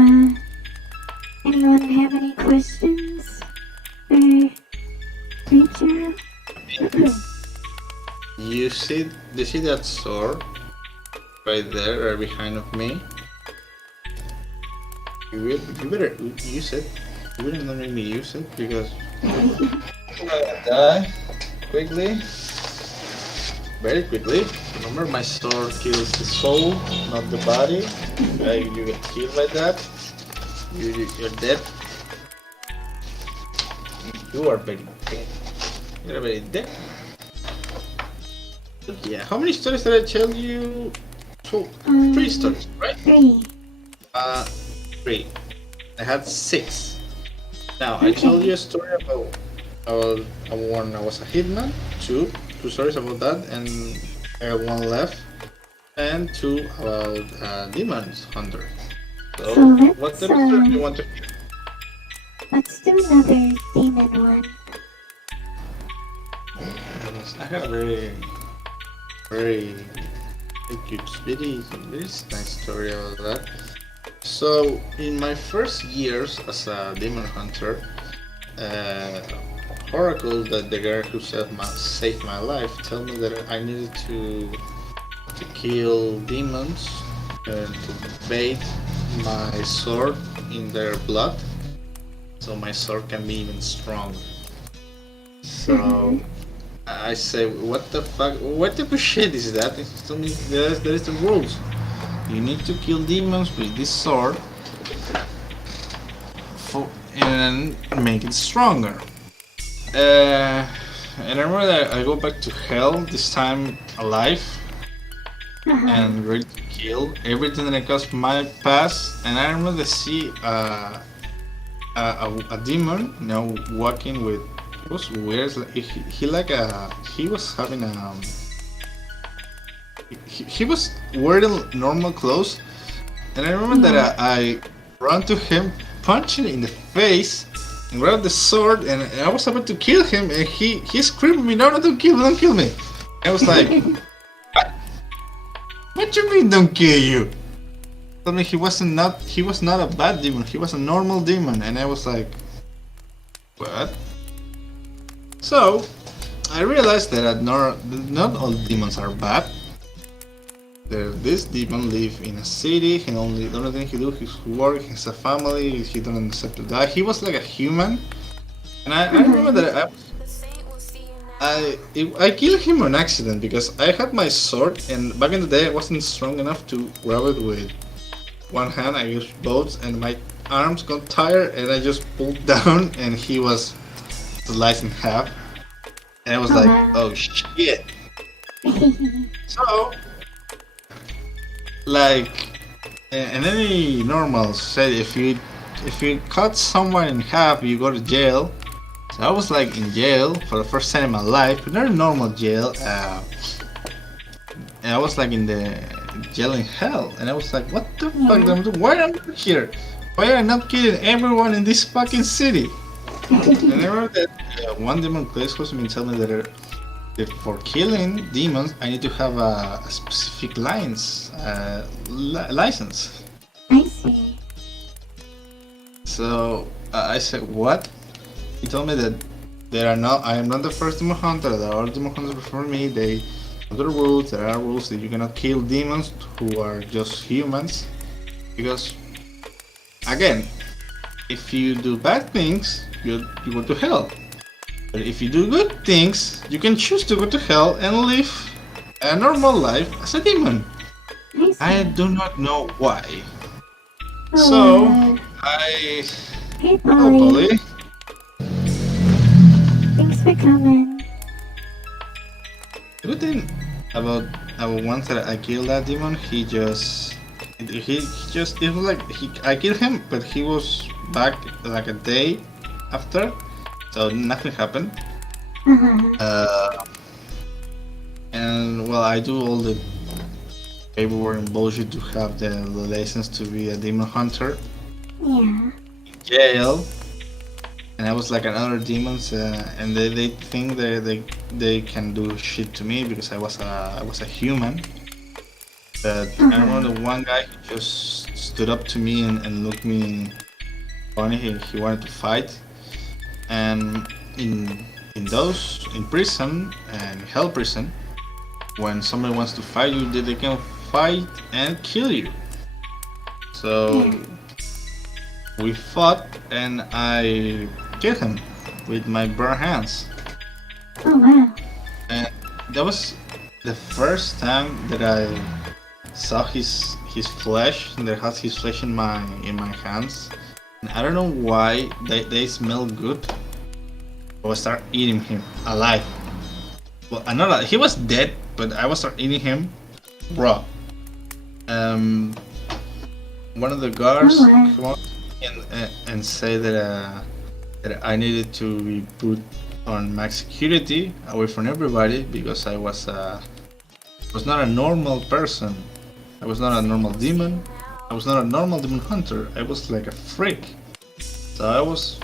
anyone have any questions for Reichiro? You see that sword right there, right behind of me? You better use it. You better not make me use it because I'm gonna die quickly, very quickly. Remember, my sword kills the soul, not the body. You get killed by that, you're dead. You are very dead. You're very dead. Yeah, how many stories did I tell you? Two, 3 stories, right? 3. 3. I had 6. Now, I told you a story about when I was a hitman. 2 stories about that, and I have 1 left, and 2 about demon hunter. So let's, what the story do you want to hear? Let's do another demon one. I have a very good, very nice story about that. So, in my first years as a demon hunter, Oracle, that the girl who saved my life, told me that I needed to kill demons and to bathe my sword in their blood, so my sword can be even stronger. So I say, what the fuck? What type of shit is that? He told me there is the rules. You need to kill demons with this sword and make it stronger. And I remember that I go back to hell, this time alive, and ready to kill everything that crossed my path. And I remember to see a demon, walking with It was weird. It's like he like he was having he was wearing normal clothes, and I remember that I ran to him, punched him in the face, and grabbed the sword, and I was about to kill him, and he screamed at me, "No, no, don't kill me!" I was like, "What you mean, don't kill you?" Told me he was not a bad demon, he was a normal demon, and I was like, "What?" So I realized that not all demons are bad. This demon live in a city. The only thing he do is work. He has a family. He don't accept to die. He was like a human, and I remember that I killed him on accident because I had my sword, and back in the day I wasn't strong enough to grab it with one hand. I used both, and my arms got tired, and I just pulled down, and he was sliced in half, and I was like, "Oh shit!" So. Like in any normal set, if you cut someone in half, you go to jail. So I was like in jail for the first time in my life, but not a normal jail. And I was like in the jail in hell, and I was like, what the fuck am I doing? Why am I here? Why am I not killing everyone in this fucking city? And I remember that one demon place was me telling me that for killing demons, I need to have a specific license. I see. So I said, "What?" He told me that I am not the first demon hunter. There are demon hunters before me. They know the rules. There are rules that you cannot kill demons who are just humans, because again, if you do bad things, you go to hell. But if you do good things, you can choose to go to hell and live a normal life as a demon. I do not know why. So I. Hey, Oh, Polly. Polly. Thanks for coming. The good thing about once that I killed that demon, it was like I killed him, but he was back like a day after. So nothing happened. And well, I do all the paperwork and bullshit to have the license to be a demon hunter. Yeah. In jail, and I was like another demons, and they think they can do shit to me because I was a human. But I remember one guy who just stood up to me and looked me funny. He wanted to fight. And in prison and hell prison, when somebody wants to fight you, they can fight and kill you. So we fought, and I killed him with my bare hands. Oh wow. And that was the first time that I saw his flesh, and that has his flesh in my hands. And I don't know why they smell good. I would start eating him alive. Well, I know that he was dead, but I would start eating him raw. One of the guards came up and say that I needed to be put on max security away from everybody because I was not a normal person. I was not a normal demon. I was not a normal demon hunter. I was like a freak. So I was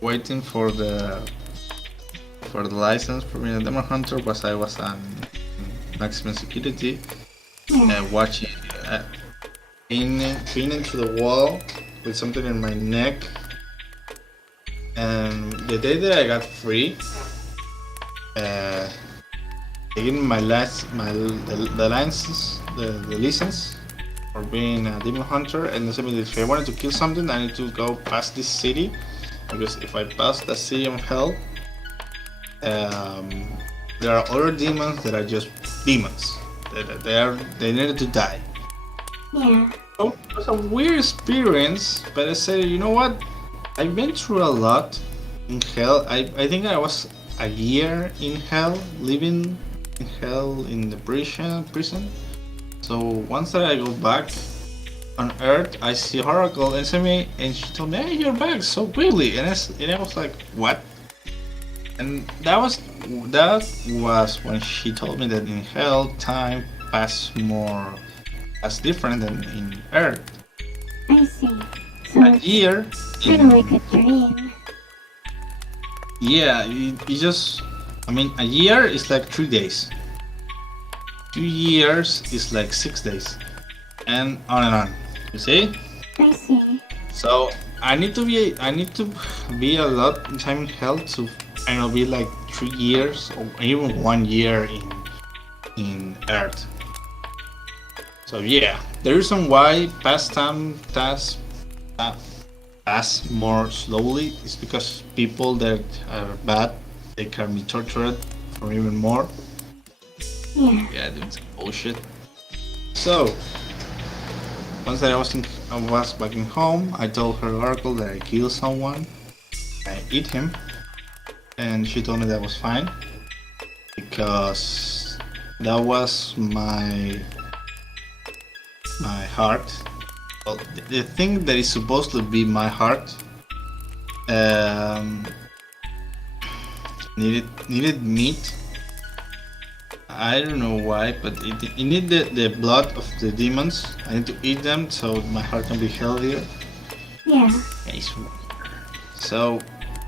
waiting for the license for being a demon hunter, because I was on maximum security, watching pinned to the wall with something in my neck. And the day that I got free, they gave me the license for being a demon hunter, and they said me that if I wanted to kill something, I need to go past this city, because if I pass the city of hell, there are other demons that are just demons. They needed to die. Yeah. So it was a weird experience, but I said, you know what? I've been through a lot in hell. I think I was a year in hell, living in hell in the prison. So once that I go back on Earth, I see Oracle and she told me, "Hey, you're back so quickly," and I was like, "What?" And that was when she told me that in hell time pass different than in Earth. I see. So A it's year kind of like in a dream. yeah, it just I mean a year is like 3 days. 2 years is like 6 days, and on and on. You see? I see. So I need to be a lot in time in hell to I don't know be like 3 years or even 1 year in Earth. So yeah, the reason why pastime tasks pass more slowly is because people that are bad they can be tortured for even more. Yeah. Yeah, doing some bullshit. So once that I was back in home, I told her oracle that I killed someone, I eat him, and she told me that was fine because that was my heart. Well, the thing that is supposed to be my heart um, needed meat. I don't know why, but it need the blood of the demons. I need to eat them so my heart can be healthier. Yeah. So,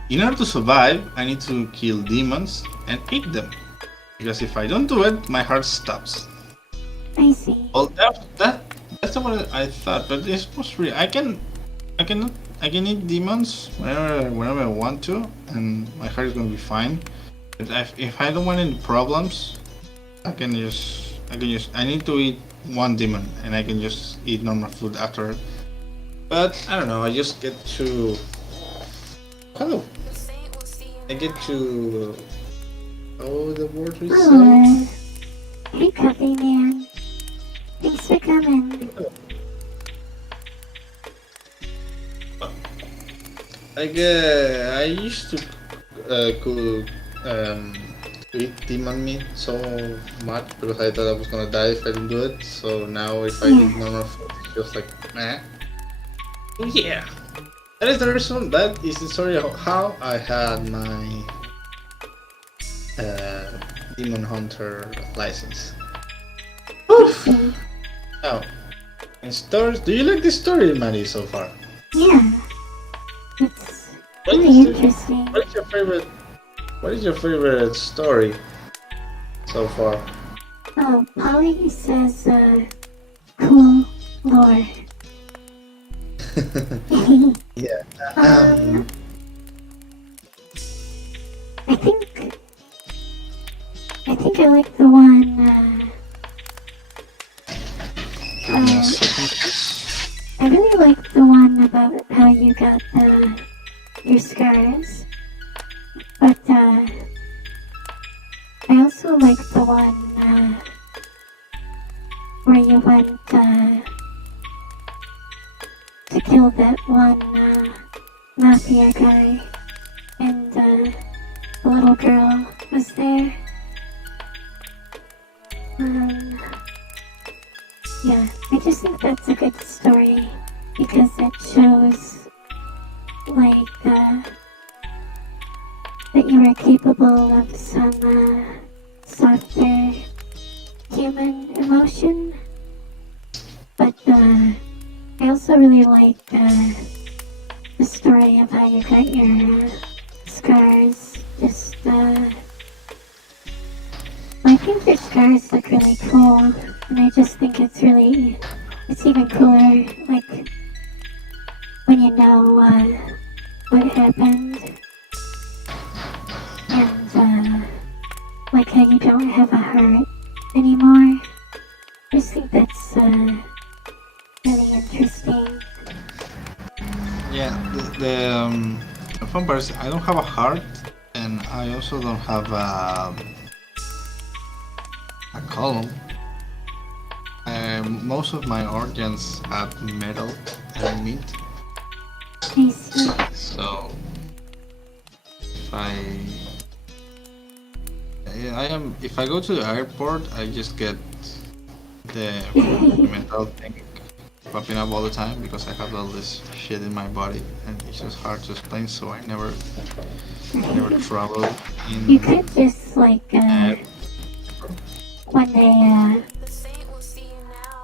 in order to survive, I need to kill demons and eat them. Because if I don't do it, my heart stops. I see. Well, that's not what I thought, but it's supposed to be. I can eat demons whenever I want to, and my heart is gonna be fine. But if I don't want any problems, I need to eat one demon, and I can just eat normal food after. But I don't know. I just get to. Hello. I get to. Oh, the word we say. Oh, hey, Coffee Man. Thanks for coming. I used to cook eat demon meat so much because I thought I was gonna die if I didn't do it. So now if I eat normal food, it's just like meh. Oh yeah. That is the reason. That is the story of how I had my demon hunter license. Oof. Now, in stories, do you like this story, Maddie, so far? Yeah. It's What really is interesting. What is your favorite? What is your favorite story so far? Oh, Polly says, cool lore. Yeah. I think I like the one, I really like the one about how you got your scars. But, I also like the one, where you went, to kill that one, mafia guy, and, the little girl was there. Yeah, I just think that's a good story, because it shows, like, that you are capable of some, softer human emotion. But, I also really like, the story of how you got your, scars. Just, I think your scars look really cool, and I just think it's even cooler, like, when you know, what happened, and, like how you don't have a heart anymore. I just think that's, really interesting. Yeah. The fun part is I don't have a heart, and I also don't have a column. Most of my organs have metal and meat. I see. So if I am if I go to the airport, I just get the metal thing popping up all the time because I have all this shit in my body and it's just hard to explain. So I never travel You in. could just like Uh, when they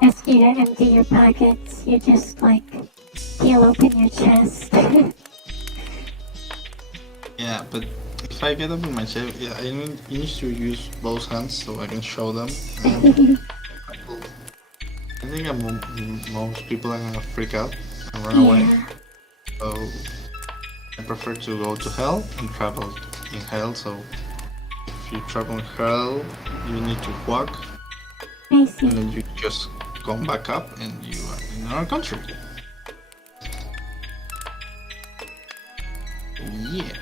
ask you to empty your pockets, you just like peel open your chest. yeah, but if I get up in my chest, yeah, I need to use both hands so I can show them. And I think most people are gonna freak out and run away. Yeah, So I prefer to go to hell and travel in hell. So if you travel in hell, you need to walk, I and see. then you just come back up, and you are in our country. Yeah.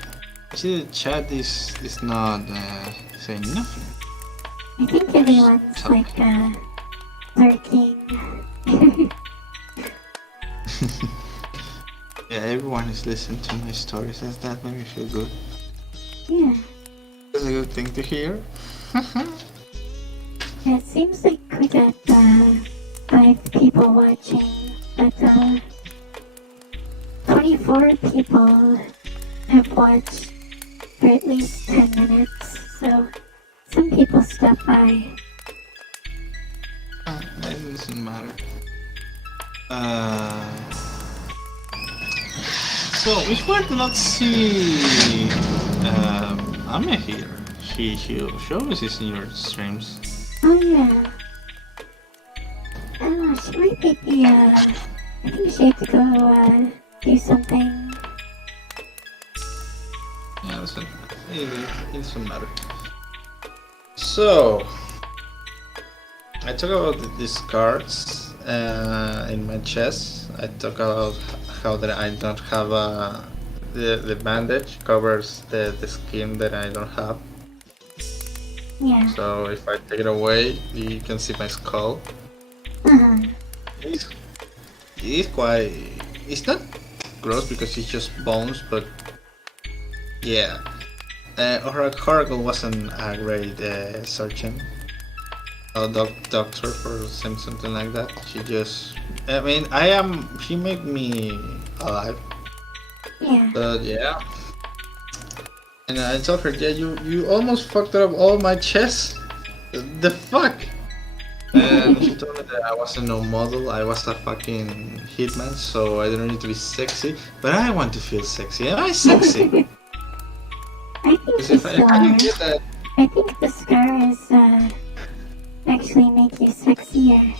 See, the chat is not saying nothing. I think everyone's like lurking. Yeah, everyone is listening to my stories. That made me feel good. Yeah, It's a good thing to hear. it seems like we got 5 people watching, but 24 people have watched for at least 10 minutes, so some people stop by. It doesn't matter. So if we do not see Ame here, she always is in your streams. Oh yeah. Oh, she might be I think she had to go do something. Yeah, it doesn't matter. So I talk about these cards in my chest. I talk about how that I don't have the bandage covers the skin that I don't have. Yeah. So if I take it away, you can see my skull. Uh-huh. It's quite. It's not gross because it's just bones, but yeah. Oracle wasn't a great surgeon. A doctor for something like that. She just. I mean, She made me alive, Yeah. but yeah. And I told her, yeah, you almost fucked up all my chest. The fuck? And she told me that I wasn't no model, I was a fucking hitman, so I don't need to be sexy. But I want to feel sexy. Am I sexy? I think Because the if I can get scar. that, I think the scars actually make you sexier.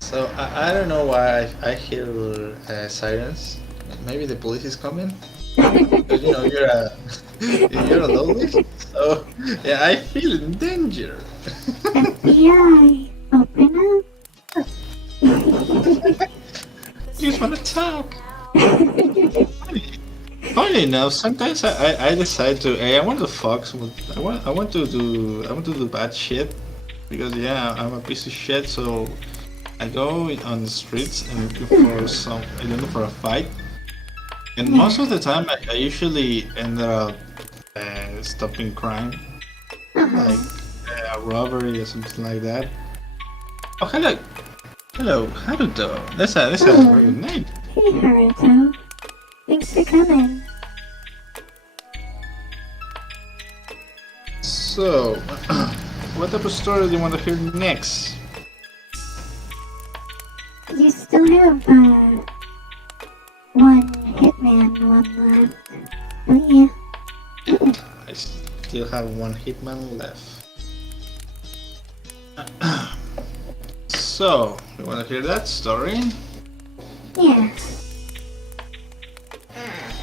so I don't know why I hear sirens. Maybe the police is coming. Because you know you're a loli, so yeah, I feel in danger. FBI, open You just want to talk. Funny enough, sometimes I decide to hey I want to fuck with I want to do bad shit because yeah I'm a piece of shit, so I go on the streets and looking for I don't know, for a fight, and most of the time I usually end up stopping crime, like a robbery or something like that. Oh hello Haruto. That's a very good name. Hey Haruto, thanks for coming. So, what type of story do you want to hear next? You still have one hitman one left, don't you? I still have one hitman left. So, you want to hear that story? Yeah.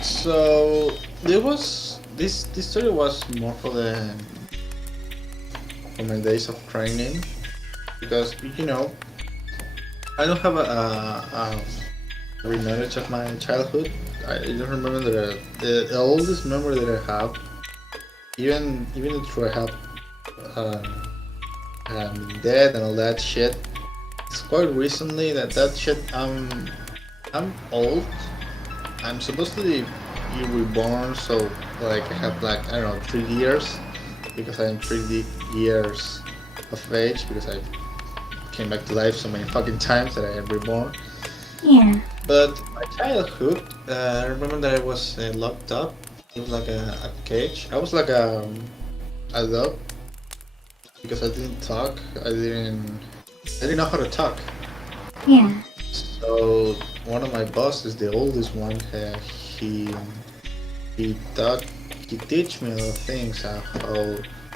So, there was this story was more for my days of training, because you know I don't have a knowledge of my childhood. I don't remember the oldest memory that I have. Even if I have dead and all that shit. It's quite recently that shit. I'm old. I'm supposed to be reborn, so like I have like I don't know 3 years because I'm 3 years of age because I came back to life so many fucking times that I am reborn. Yeah. But my childhood, I remember that I was locked up. It was like a cage. I was like a dog because I didn't talk. I didn't know how to talk. Yeah. So one of my bosses, the oldest one, he thought he teach me a lot of things, how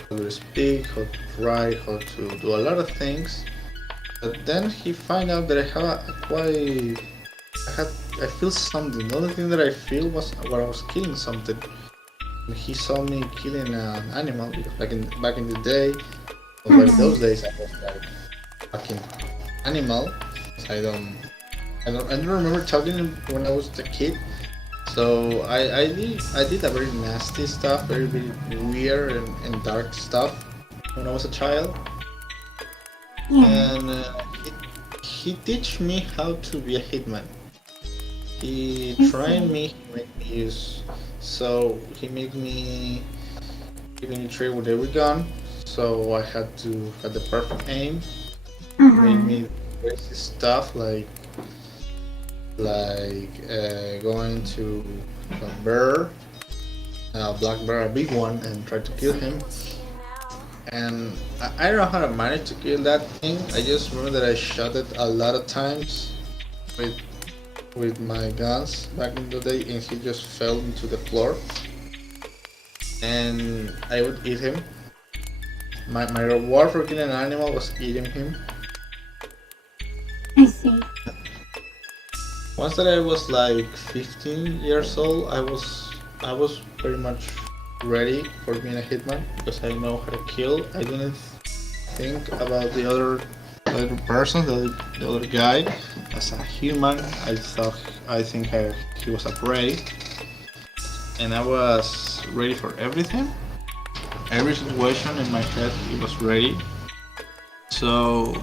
to speak, how to write, how to do a lot of things. But then he find out that I have I feel something. The only thing that I feel was when I was killing something. And he saw me killing an animal because back in the day, or back in those days, I was like fucking animal. I don't I don't remember talking when I was a kid. So I did a very nasty stuff, very weird and dark stuff when I was a child. Yeah. And he teach me how to be a hitman. He trained me, he made me use. So he made me give me a trade with every gun. So I had to have the perfect aim. Made me crazy stuff going to a bear, a black bear, a big one, and try to kill him. And I don't know how to manage to kill that thing. I just remember that I shot it a lot of times with my guns back in the day, and he just fell into the floor. And I would eat him. My reward for killing an animal was eating him. I see. Once that I was like 15 years old, I was pretty much ready for being a hitman because I know how to kill. I didn't think about the other person, the other guy as a human. I think he was a prey, and I was ready for everything. Every situation in my head, it was ready. So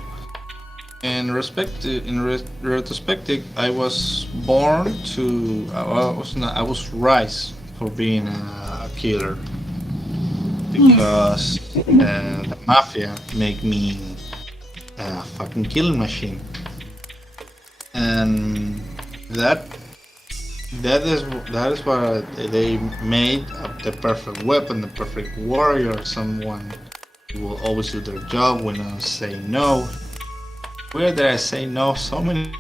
retrospective, I was born to. I was raised for being a killer because the mafia make me a fucking killing machine, and that is what they made the perfect weapon, the perfect warrior, someone who will always do their job when I say no. Where did I say no? So many.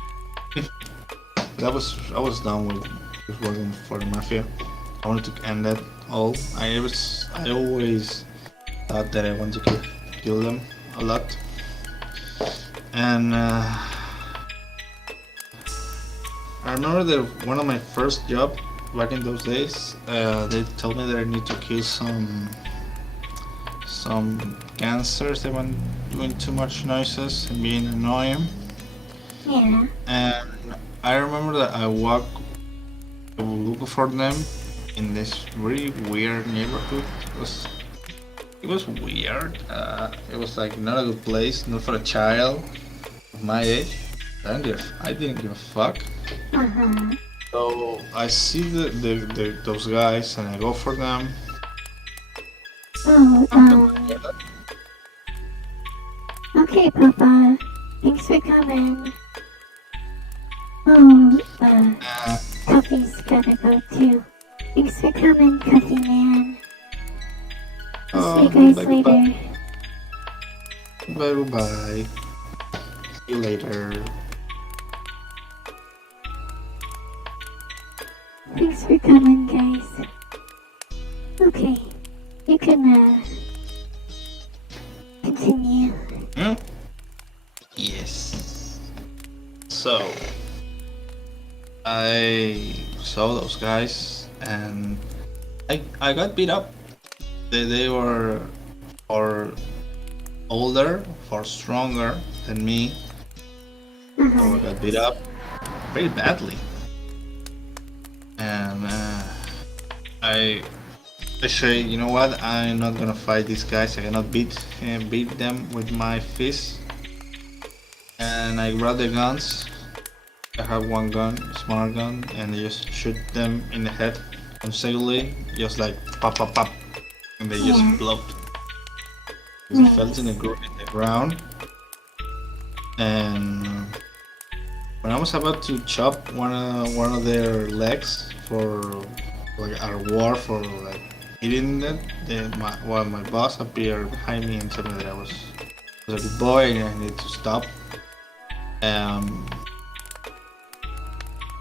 I was done with working for the mafia. I wanted to end that all. I always thought that I wanted to kill them a lot. And I remember that one of my first job back in those days, they told me that I need to kill some gangsters that were doing too much noises and being annoying. Yeah. And I remember that I walked looking for them in this really weird neighborhood. It was weird. It was like not a good place, not for a child of my age. I didn't give a fuck. So I see those guys and I go for them. Oh, okay, Papa. Thanks for coming. Oh, Cuffy's gotta go too. Thanks for coming, Cuffy man. I'll see you guys later. Bye. See you later. Thanks for coming, guys. Okay, you can, continue. Yes. So, I saw those guys and I got beat up. They were far older, far stronger than me. So I got beat up very badly. And I say, you know what? I'm not gonna fight these guys. I cannot beat them with my fists. And I grab the guns. I have one gun, smart gun, and I just shoot them in the head consecutively, just like pop, pop, pop, and they just flopped. They fell in the ground. and when I was about to chop one of their legs for like a reward for like eating it, my boss appeared behind me and told me that I was a good boy and I need to stop.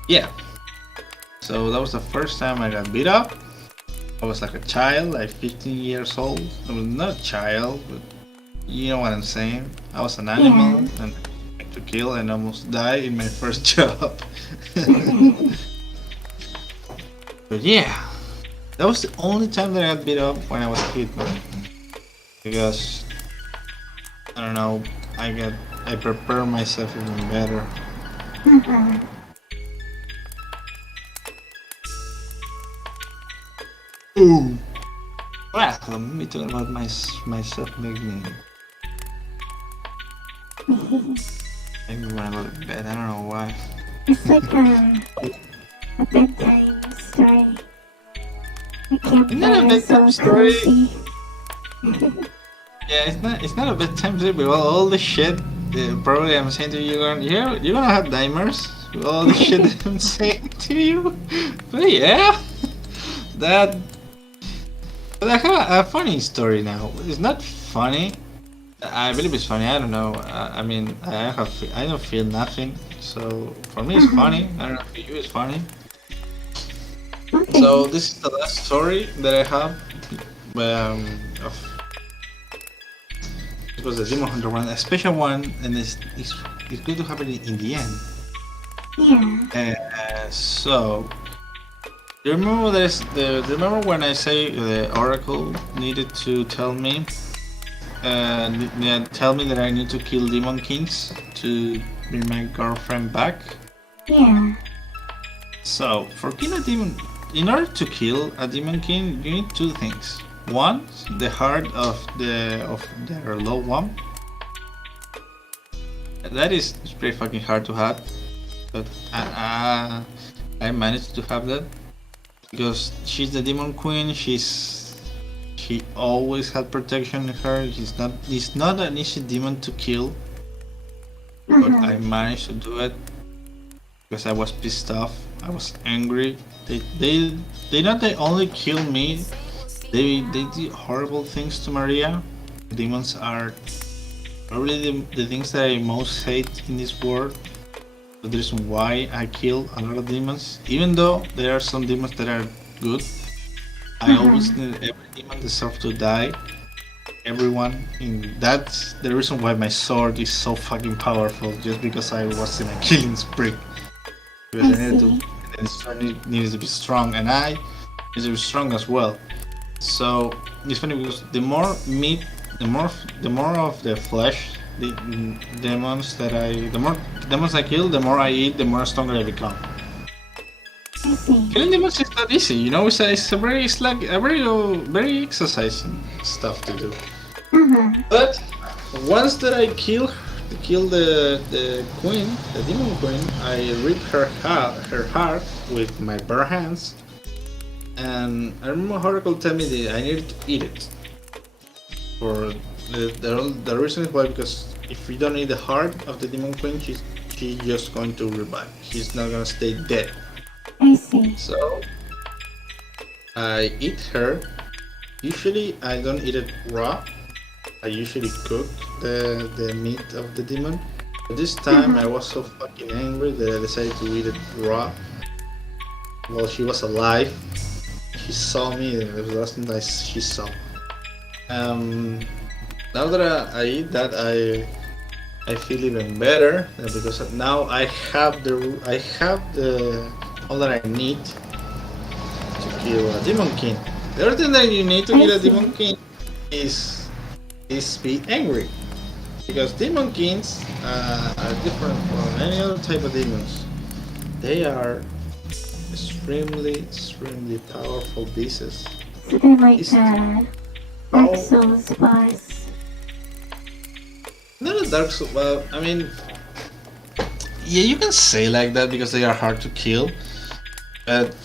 Yeah. So that was the first time I got beat up. I was like a child, like 15 years old. I was not a child, but you know what I'm saying. I was an animal and to kill and almost die in my first job. But yeah, that was the only time that I got beat up when I was a kid, man. Because I don't know, I prepared myself even better. Ooh. Well, me talking about myself make me wanna go to bed. I don't know why. It's like a bedtime story. A campfire is so cozy. Yeah, it's not a bedtime story, but all the shit probably I'm saying to you, you're gonna have nightmares with all the shit that I'm saying to you. But yeah, that. But I have a funny story now. It's not funny. I believe it's funny. I don't know. I mean, I don't feel nothing. So for me, it's funny. I don't know for you, it's funny. Okay. So this is the last story that I have. Of it was a Demon Hunter one, a special one, and it's good to have it in the end. Yeah. So. Do you remember remember when I say the oracle needed to tell me that I need to kill demon kings to bring my girlfriend back? Yeah. So for killing a demon, in order to kill a demon king, you need two things. One, the heart of their loved one. That is pretty fucking hard to have, but I managed to have that. Because she's the demon queen, she always had protection in her. He's not an easy demon to kill, but I managed to do it because I was pissed off. I was angry. They not only kill me, they did horrible things to Maria. Demons are probably the things that I most hate in this world. The reason why I kill a lot of demons, even though there are some demons that are good, I always need every demon deserves to die. Everyone, and that's the reason why my sword is so fucking powerful. Just because I was in a killing spree, because the sword needs to be strong, and I need to be strong as well. So it's funny because the more meat, the more of the flesh. The more demons I kill, the more I eat, the more stronger I become. I see. Killing demons is not easy, you know. It's very exercising stuff to do. But once that I kill the queen, the demon queen, I rip her heart with my bare hands, and I remember Oracle tell me that I needed to eat it. For the reason is why, because if you don't eat the heart of the demon queen, she's just going to revive. She's not gonna stay dead. I see. So I eat her. Usually I don't eat it raw. I usually cook the meat of the demon. But this time I was so fucking angry that I decided to eat it raw. While she was alive, she saw me. It was the last time she saw. Now that I eat that, I feel even better because now I have all that I need to kill a demon king. The other thing that you need to kill a demon king is be angry, because demon kings are different from any other type of demons. They are extremely powerful beasts. So they're like Dark Souls boss. Not a Dark Souls, well, I mean, yeah, you can say like that because they are hard to kill. But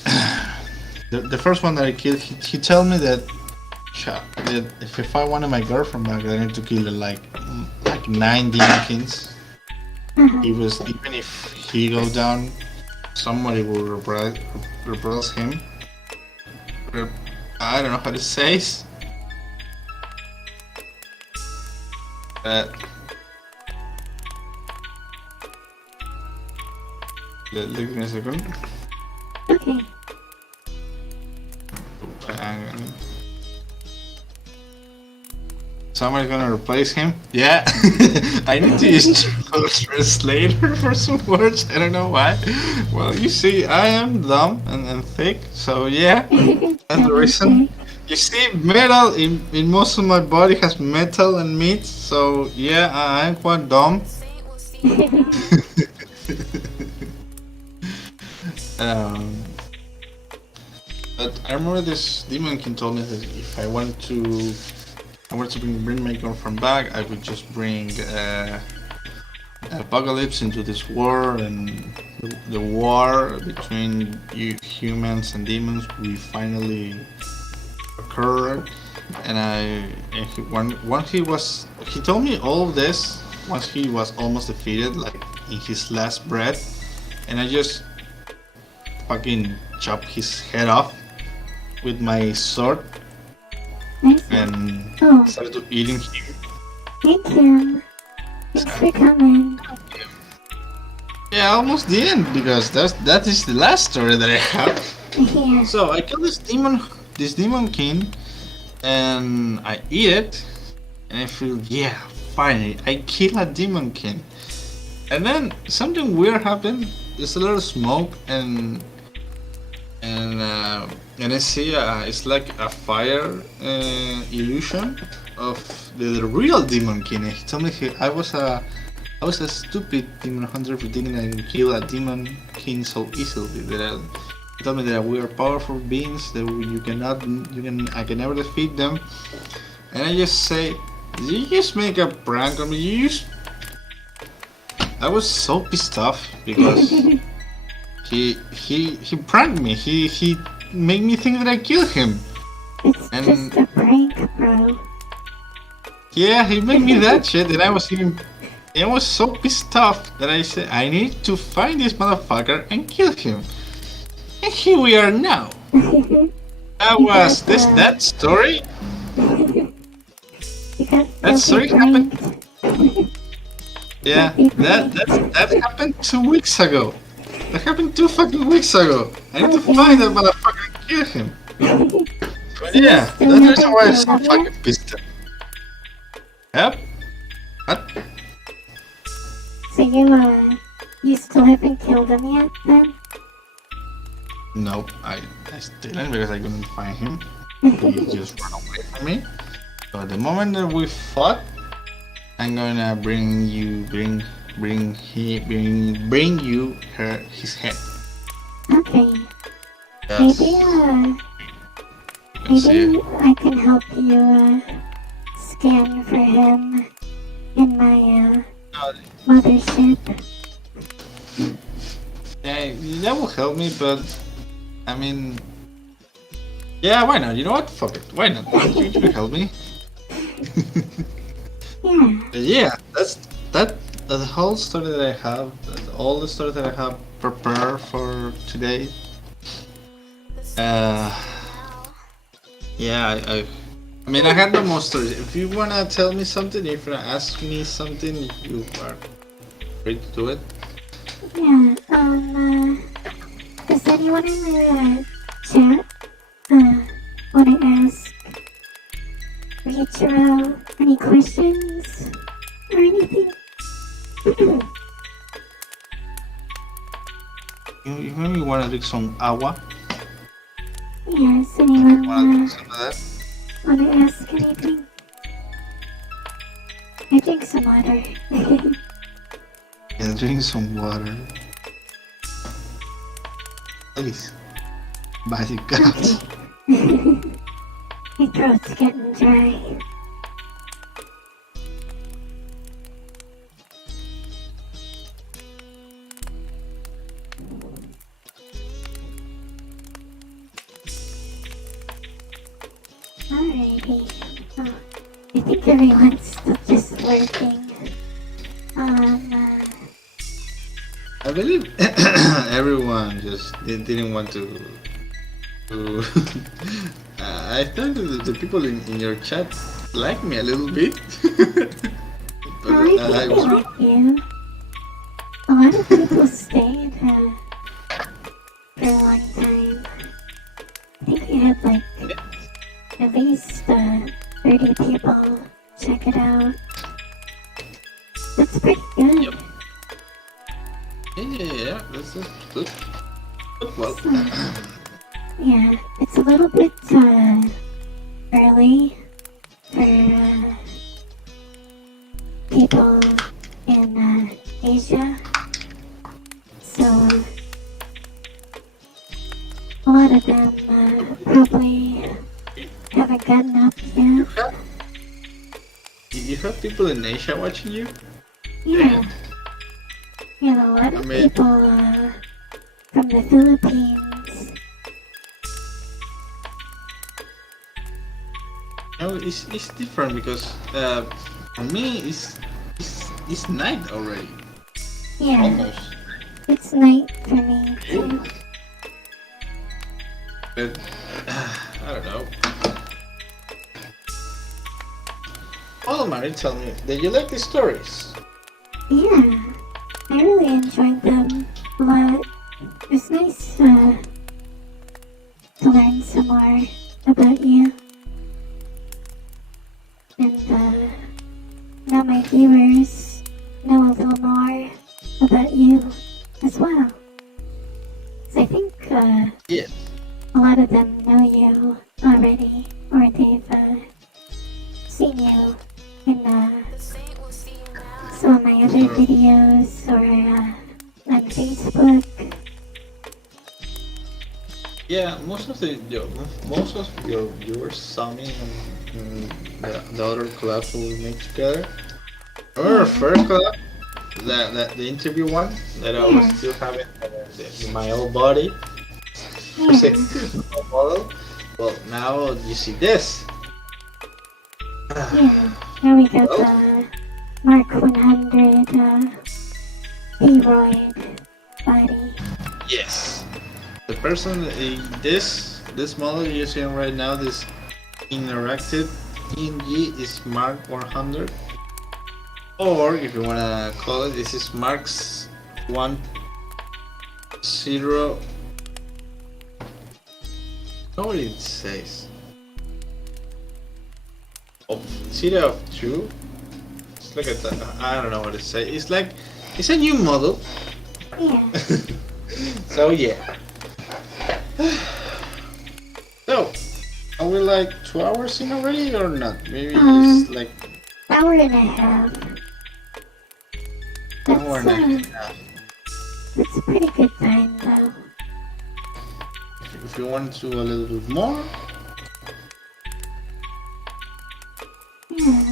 the first one that I killed, he told me that if I wanted my girlfriend back, I need to kill like 9 demon kings. Even if he go down, somebody will repress him. I don't know how to say it. But give me a second. Okay. Somebody's gonna replace him? Yeah. I need to use translator for some words. I don't know why. Well, you see, I am dumb and thick, so yeah. That's the reason. You see, metal in most of my body has metal and meat, so yeah, I'm quite dumb. But I remember this demon king told me that if I wanted to bring my girlfriend back, I would just bring apocalypse into this war, and the war between you humans and demons will finally occur. And he told me all of this once he was almost defeated, like in his last breath, and I just fucking chopped his head off with my sword and started eating him. Thank you. Thanks for coming. Yeah, I almost didn't, because that is the last story that I have. Yeah. So I killed this demon king, and I eat it, and I feel, yeah, finally I kill a demon king. And then something weird happened. There's a lot of smoke, and I see it's like a fire illusion of the real demon king. He told me I was a stupid demon hunter for thinking I could kill a demon king so easily. He told me that we are powerful beings, that I can never defeat them. And I just say, did you just make a prank on me? I was so pissed off because he pranked me. He made me think that I killed him. It's just a prank, bro. Yeah, he made me that shit, and I was so pissed off that I said I need to find this motherfucker and kill him. And here we are now. That story. That story happened. Yeah, that happened 2 weeks ago. That happened 2 fucking weeks ago. I need to find that motherfucker and kill him. But yeah, that's the reason why I'm so fucking pissed off. Yep. What? So you still haven't killed him yet, then? Nope, I didn't, because I couldn't find him. He just ran away from me. So at the moment that we fought, I'm gonna bring you his head. Okay. Yes. Maybe I can help you scan for him in my mothership. Yeah, that will help me, but I mean, yeah, why not? You know what? Fuck it. Why not? You can help me. Yeah, that's the whole story that I have, all the story that I have prepared for today. Yeah, I mean, I had no more stories. If you wanna tell me something, if you wanna ask me something, you are free to do it. Yeah, does anyone in the chat wanna ask Reichiro any questions or anything? You maybe wanna drink some agua? Yes, anyone Wanna drink some of that? wanna ask anything? I drink some water. Yeah, drink some water. Please. By the gods. My throat's getting dry. Alrighty. I think everyone's still just lurking. I believe everyone just didn't want to I thought that the people in your chat like me a little bit. Oh, I I think was they like you. A lot of people stayed for a long time. I think we had like at least 30 people check it out. That's pretty good. Yep. Yeah, that's good. Well, So, yeah, it's a little bit early for people in Asia. So, a lot of them probably haven't gotten up yet. you have people in Asia watching you? Yeah. Yeah, a lot of people from the Philippines. No, it's different because for me it's night already. Yeah, Almost. it's night for me too. But I don't know. Oh, Marie, tell me, did you like the stories? Yeah, I really enjoyed them a lot. It was nice to learn some more about you. And now my viewers know a little more about you as well. So I think Yeah. a lot of them know you already, or they've seen you in some of my other videos or on Facebook. Yeah, most of your viewers saw me in the other collabs we made together. Remember the first collab, the interview one that I was still having my old body. Yeah. Model. Well, now you see this. Yeah, now we got the Mark 100 P-Roid body. Yes. The person in this model you're seeing right now, this interactive PNG is Mark 100, or if you wanna call it, this is Mark's 10. What it says? Oh, 0 of 2. Let's look at that. I don't know what it says. It's like it's a new model. Yeah. So yeah. So, are we like 2 hours in already or not? Maybe it's like hour and a half. hour and a half. That's a pretty good time though. If you want to a little bit more, Yeah.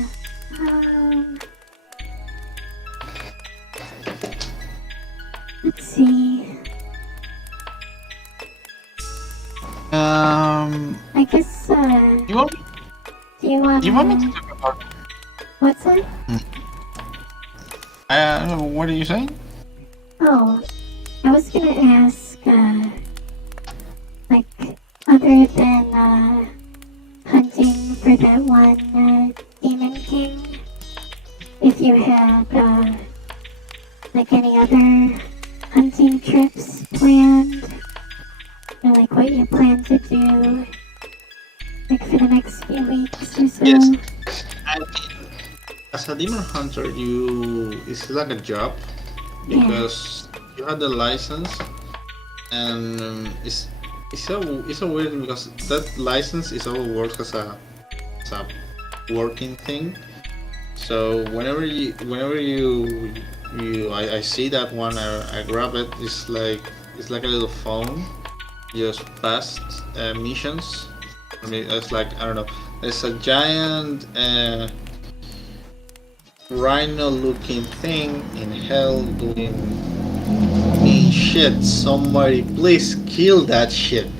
Let's see. I guess you want do you want me to talk about? what's that? What are you saying? Oh, I was gonna ask like other than hunting for that one demon king, if you had like any other hunting trips planned, or like what you plan to do like for the next few weeks or so. Yes. As a demon hunter, it's like a job because you have the license, and it's so weird because that license is all works as a working thing. So whenever I see that one, I grab it. It's like a little phone, just past missions. I mean, it's like I don't know. It's a giant rhino-looking thing in hell doing shit. Somebody please kill that shit.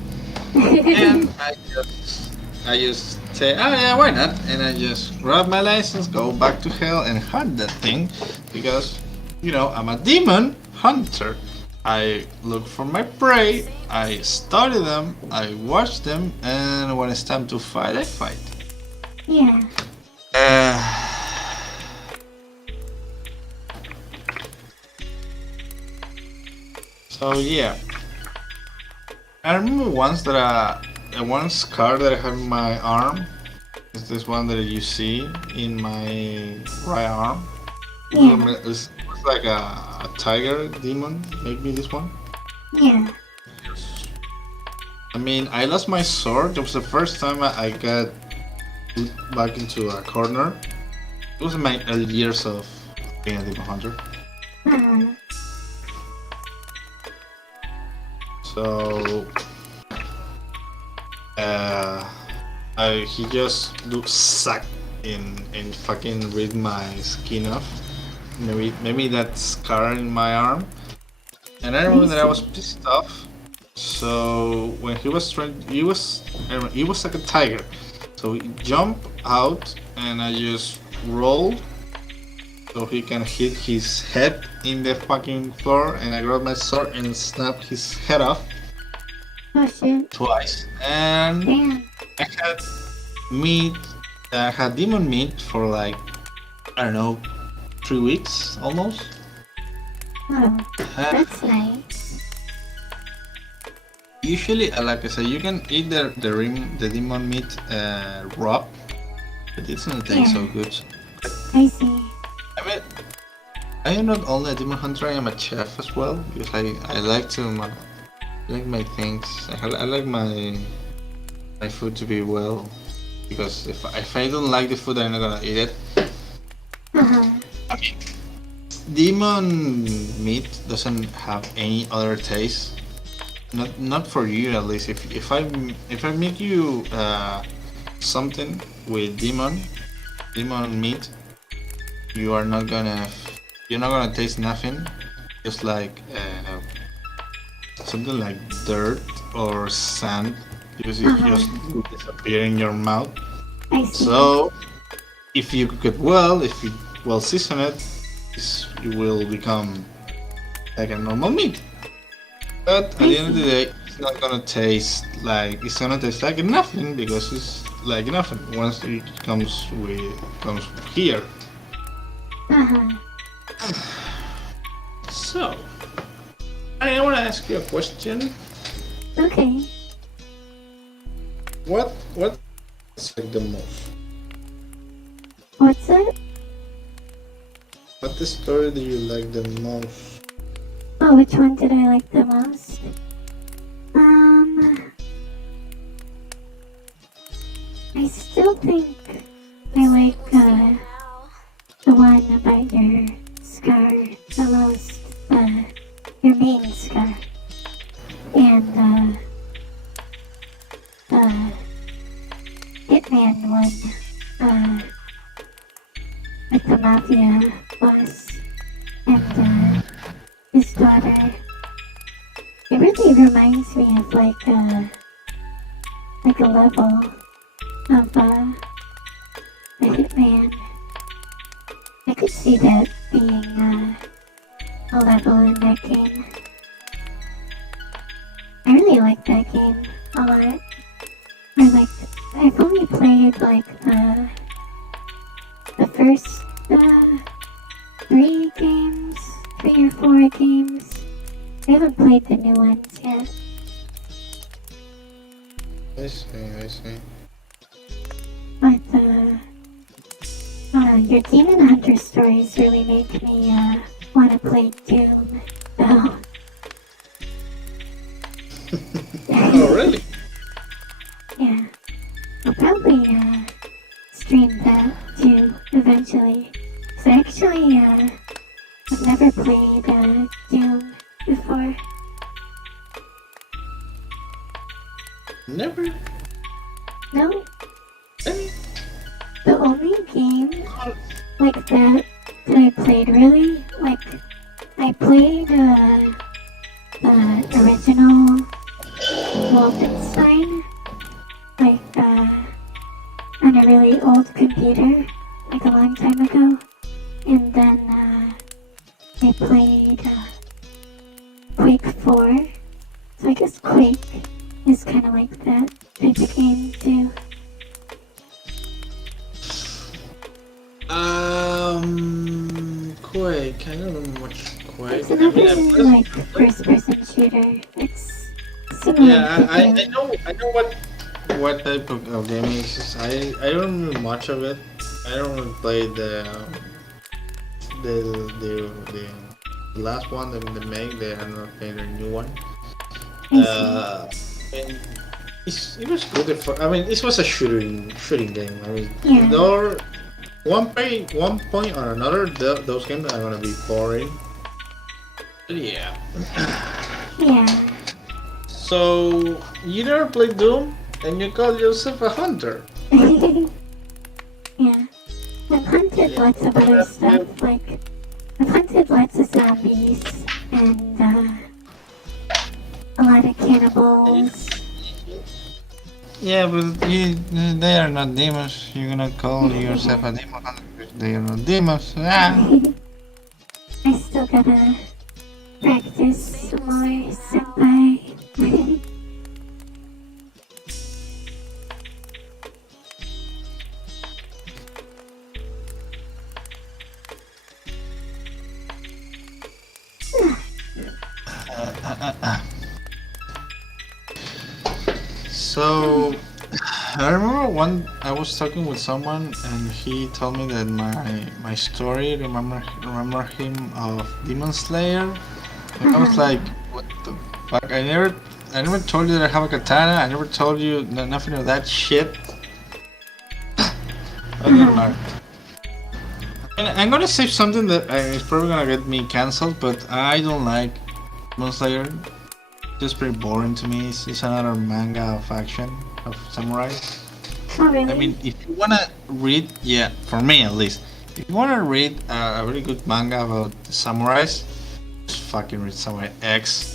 And I just say, oh yeah, why not? And I just grab my license, go back to hell, and hunt that thing because, I'm a demon hunter. I look for my prey, I study them, I watch them, and when it's time to fight, I fight. Yeah. So yeah, I remember once that one scar that I have in my arm is this one that you see in my right arm. Yeah. It's like a tiger demon. Maybe this one. Yeah. I mean, I lost my sword. It was the first time I got put back into a corner. It was in my early years of being a demon hunter. Uh-huh. So, he just looks sucked in fucking rip my skin off. Maybe that scar in my arm. And I remember that I was pissed off. So when he was he was like a tiger. So he jumped out and I just rolled so he can hit his head in the fucking floor, and I grabbed my sword and snapped his head off Oh shit. twice. And Damn. I had meat, I had demon meat for like, I don't know, 3 weeks almost. Oh, Uh, that's nice. Usually, like I said, you can eat the demon meat raw, but it doesn't taste so good. I see. I mean, I am not only a demon hunter, I am a chef as well, because I like to like my things. I like my food to be well, because if I don't like the food, I'm not gonna eat it. Uh-huh. Okay. Demon meat doesn't have any other taste. Not for you at least. If I make you something with demon meat, you're not gonna taste nothing. Just like something like dirt or sand, because it just disappear in your mouth. I see. So if you cook it well, if you well season it, it will become like a normal meat. But at the end of the day, it's not gonna taste like nothing, because it's like nothing once it comes here. Uh-huh. So, I want to ask you a question. Okay. What's like the most? What's that? What the story do you like the most? Oh, which one did I like the most? I still think I like the one about your scar the most, your main scar, and the Hitman one, with the mafia boss and his daughter. It really reminds me of like a level of the Hitman. I could see that being a level in that game. I really like that game a lot. I've only played like the first 3 or 4 games. I haven't played the new ones yet. I see. But your Demon Hunter stories really make me want to play Doom. Oh. Oh, really? Yeah. I'll probably stream that too eventually. So actually, I've never played Doom before. Never? No? Any? The only game like that I played really, like, I played the original Wolfenstein, like, on a really old computer, like a long time ago. And then, I played Quake 4. So I guess Quake is kind of like that type of game too. Quake. I don't know much Quake. It's another like first-person shooter. It's similar. Yeah, I know what type of game it is. I don't know much of it. I don't really play the last one that they make. They are not playing the new one. And it was good. I mean, it was a shooting game. I mean, Yeah. there one point or another, those games are gonna be boring. But yeah. Yeah. So you never played Doom, and you call yourself a hunter. Yeah. I've hunted lots of other stuff. Like I've hunted lots of zombies and a lot of cannibals. Yeah, but they are not demons. You're gonna call yourself a demon hunter. They are not demons. Ah. I still gotta practice some more, senpai. So I remember one I was talking with someone and he told me that my story remember him of Demon Slayer. And I was like, what the fuck? I never told you that I have a katana. I never told you nothing of that shit. I don't know. And I'm gonna say something that is probably gonna get me cancelled, but I don't like Demon Slayer. Just pretty boring to me. It's another manga of action of samurai. Oh, really? I mean, if you wanna read, yeah, for me at least, if you wanna read a really good manga about samurais, just fucking read Samurai X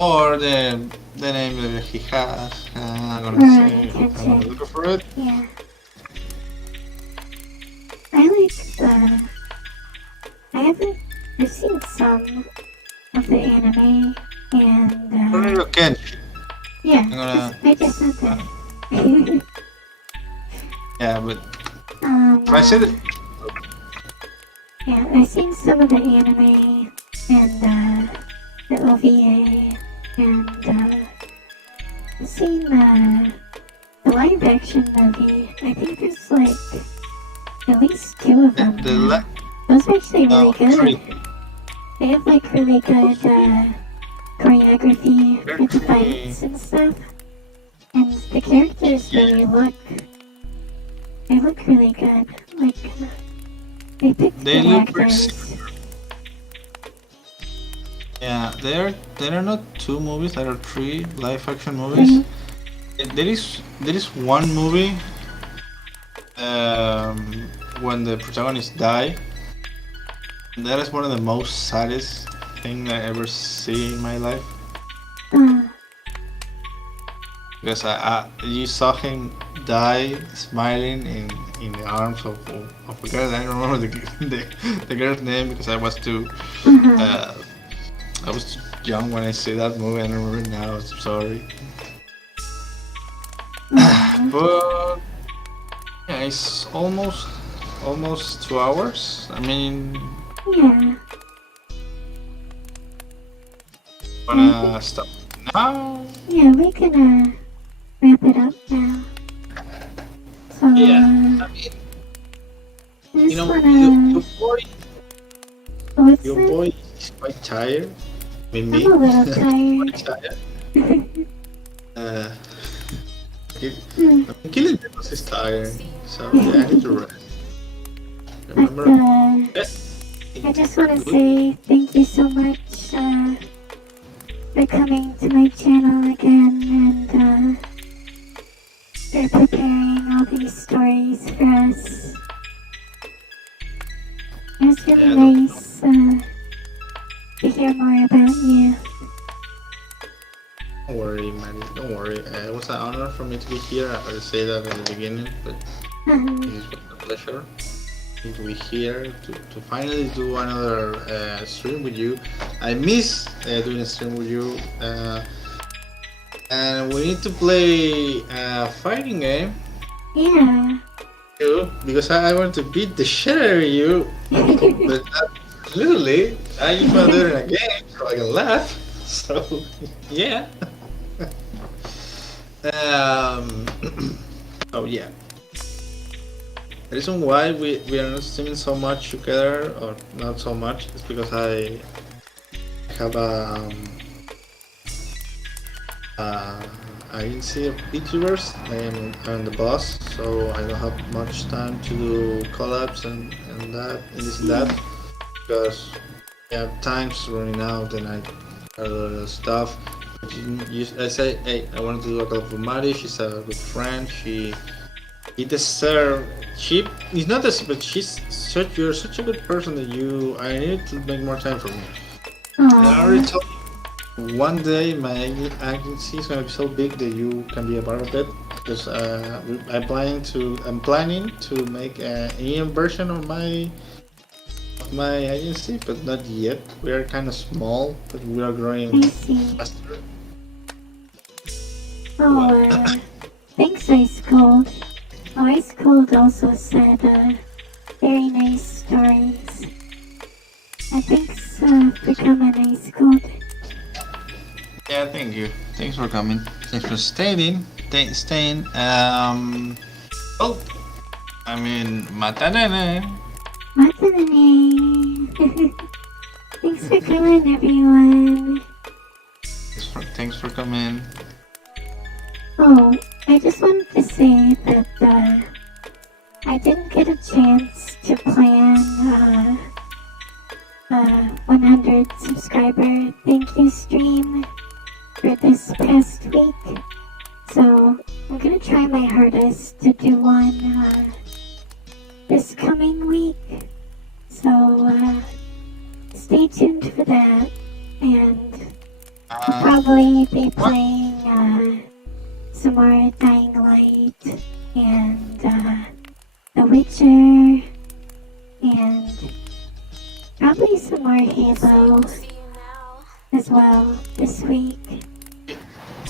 or the name that he has. I'm gonna look for it. Yeah. I've seen some of the anime and Okay. yeah, I'm gonna. I just said that. Yeah, but if I said it. Yeah, I've seen some of the anime and the OVA and I've seen the live action movie. I think there's like at least 2 of them. Those are actually really good. 3. They have like really good choreography for the fights and stuff. And the characters really look really good. Like they picked They good look very actors. Yeah, there are not 2 movies, there are 3 live action movies. There is one movie when the protagonist die. That is one of the most saddest thing I ever see in my life. Because you saw him die smiling in the arms of a girl. I don't remember the girl's name because I was too I was too young when I see that movie. I don't remember it now. I'm sorry. But yeah, it's almost 2 hours. I mean, Yeah. wanna stop now? Yeah, we can wrap it up now. So Yeah, I mean, I just you know, wanna what's your that? boy is quite tired. I mean, me. I'm a little tired. Quite tired. I'm killing because he's tired. So yeah, I need to rest. But Remember? I just want to say thank you so much for coming to my channel again and for preparing all these stories for us. It was really nice to hear more about you. Don't worry, man. Don't worry. It was an honor for me to be here. I had to say that in the beginning, but it was a pleasure. to be here to finally do another stream with you. I miss doing a stream with you, and we need to play a fighting game. Yeah. Too, because I want to beat the shit out of you, but not literally. I just want to do it in a game so I can laugh. So yeah. um. Oh yeah. The reason why we are not streaming so much together, or not so much, is because I have a agency of vtubers. I'm the boss, so I don't have much time to do collabs and that and this and that, because yeah, time's running out and I have a lot of stuff. I say, hey, I want to do a collab with Marie. She's a good friend. She deserves. She is not as, but you're such a good person that I need to make more time for me. And I already told you, one day my agency is gonna be so big that you can be a part of it, because I'm planning to make an EM version of my agency, but not yet. We are kind of small, but we are growing faster. Thanks, Ice Cold. Ice Cold also said very nice stories. Thanks for coming, Ice Cold. Yeah, thank you. Thanks for coming. Thanks for staying. Oh, I mean, matanene. Thanks for coming, everyone. Thanks for coming. Oh, I just wanted to say that I didn't get a chance to plan 100 subscriber thank you stream for this past week. So I'm gonna try my hardest to do one this coming week. So stay tuned for that, and I'll probably be playing some more Dying Light and The Witcher and probably some more Halo as well this week.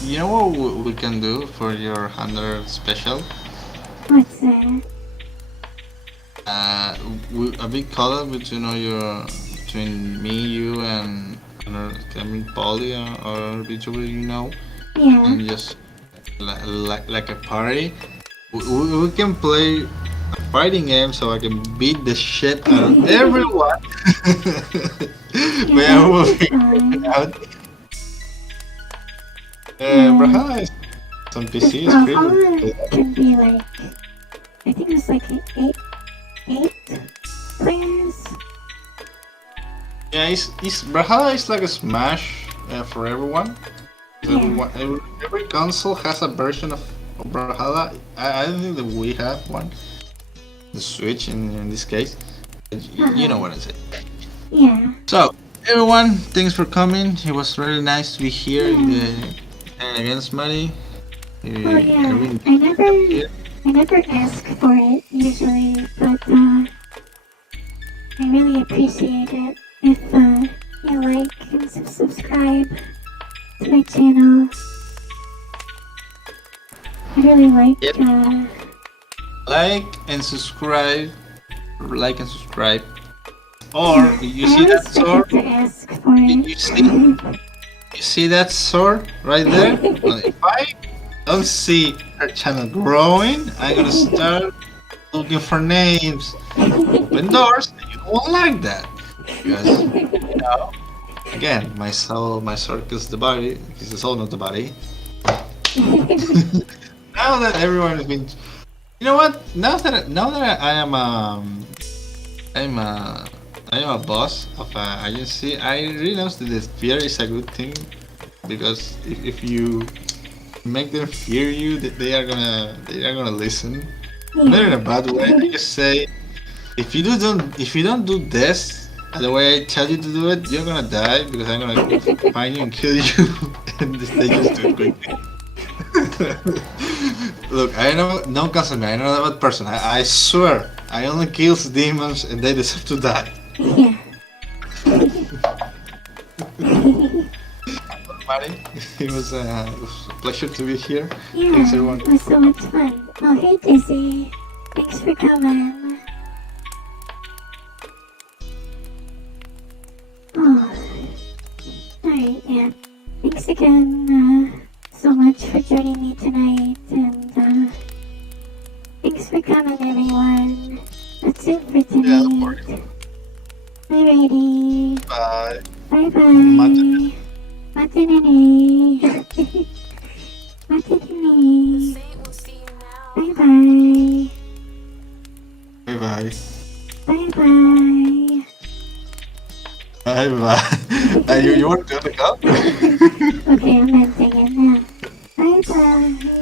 You know what we can do for your 100 special? What's that? A big collab between me, you, and Polly or VTuber, Yeah. and just like a party. We can play a fighting game so I can beat the shit out of everyone. But I will figure it out. Brawlhalla is on PC. Brawlhalla can be like, I think it's like eight players. Yeah, Brawlhalla is like a Smash for everyone. Yeah. Every console has a version of Brawlhalla. I don't think that we have one. The Switch in this case. You know what I say. Yeah. So, everyone, thanks for coming. It was really nice to be here and against Marie. Oh yeah, I never ask for it usually, but I really appreciate it if you like and subscribe to my channel. I really like like and subscribe. Or you see that sword? To ask for it. You see that sword right there? Well, if I don't see her channel growing, I'm gonna start looking for names. Open doors. You won't like that. Because, again, my sword is the body. It's the soul, not the body. Now that everyone has been, you know what? Now that I am a boss of an agency, I realized that the fear is a good thing, because if you make them fear you, that they are gonna listen. Not in a bad way. I just say, if you don't do this the way I tell you to do it, you're gonna die, because I'm gonna find you and kill you, and they just do it quickly. Look, I know, no customer. I know that person. I swear. I only kill demons and they deserve to die. Yeah. Marie, it was a pleasure to be here. Yeah, Thanks everyone. it was so much fun. Oh, hey Dizzy. Thanks for coming. Oh, alright, yeah. Thanks again so much for joining me tonight, and thanks for coming, everyone. That's it for Yeah, don't tonight. worry. Alrighty. Bye. Bye-bye. Matinee. Matinee. Matinee. Bye-bye. Bye bye. Bye-bye. Bye bye. You want to go? Okay, I'm ending it now. Bye-bye.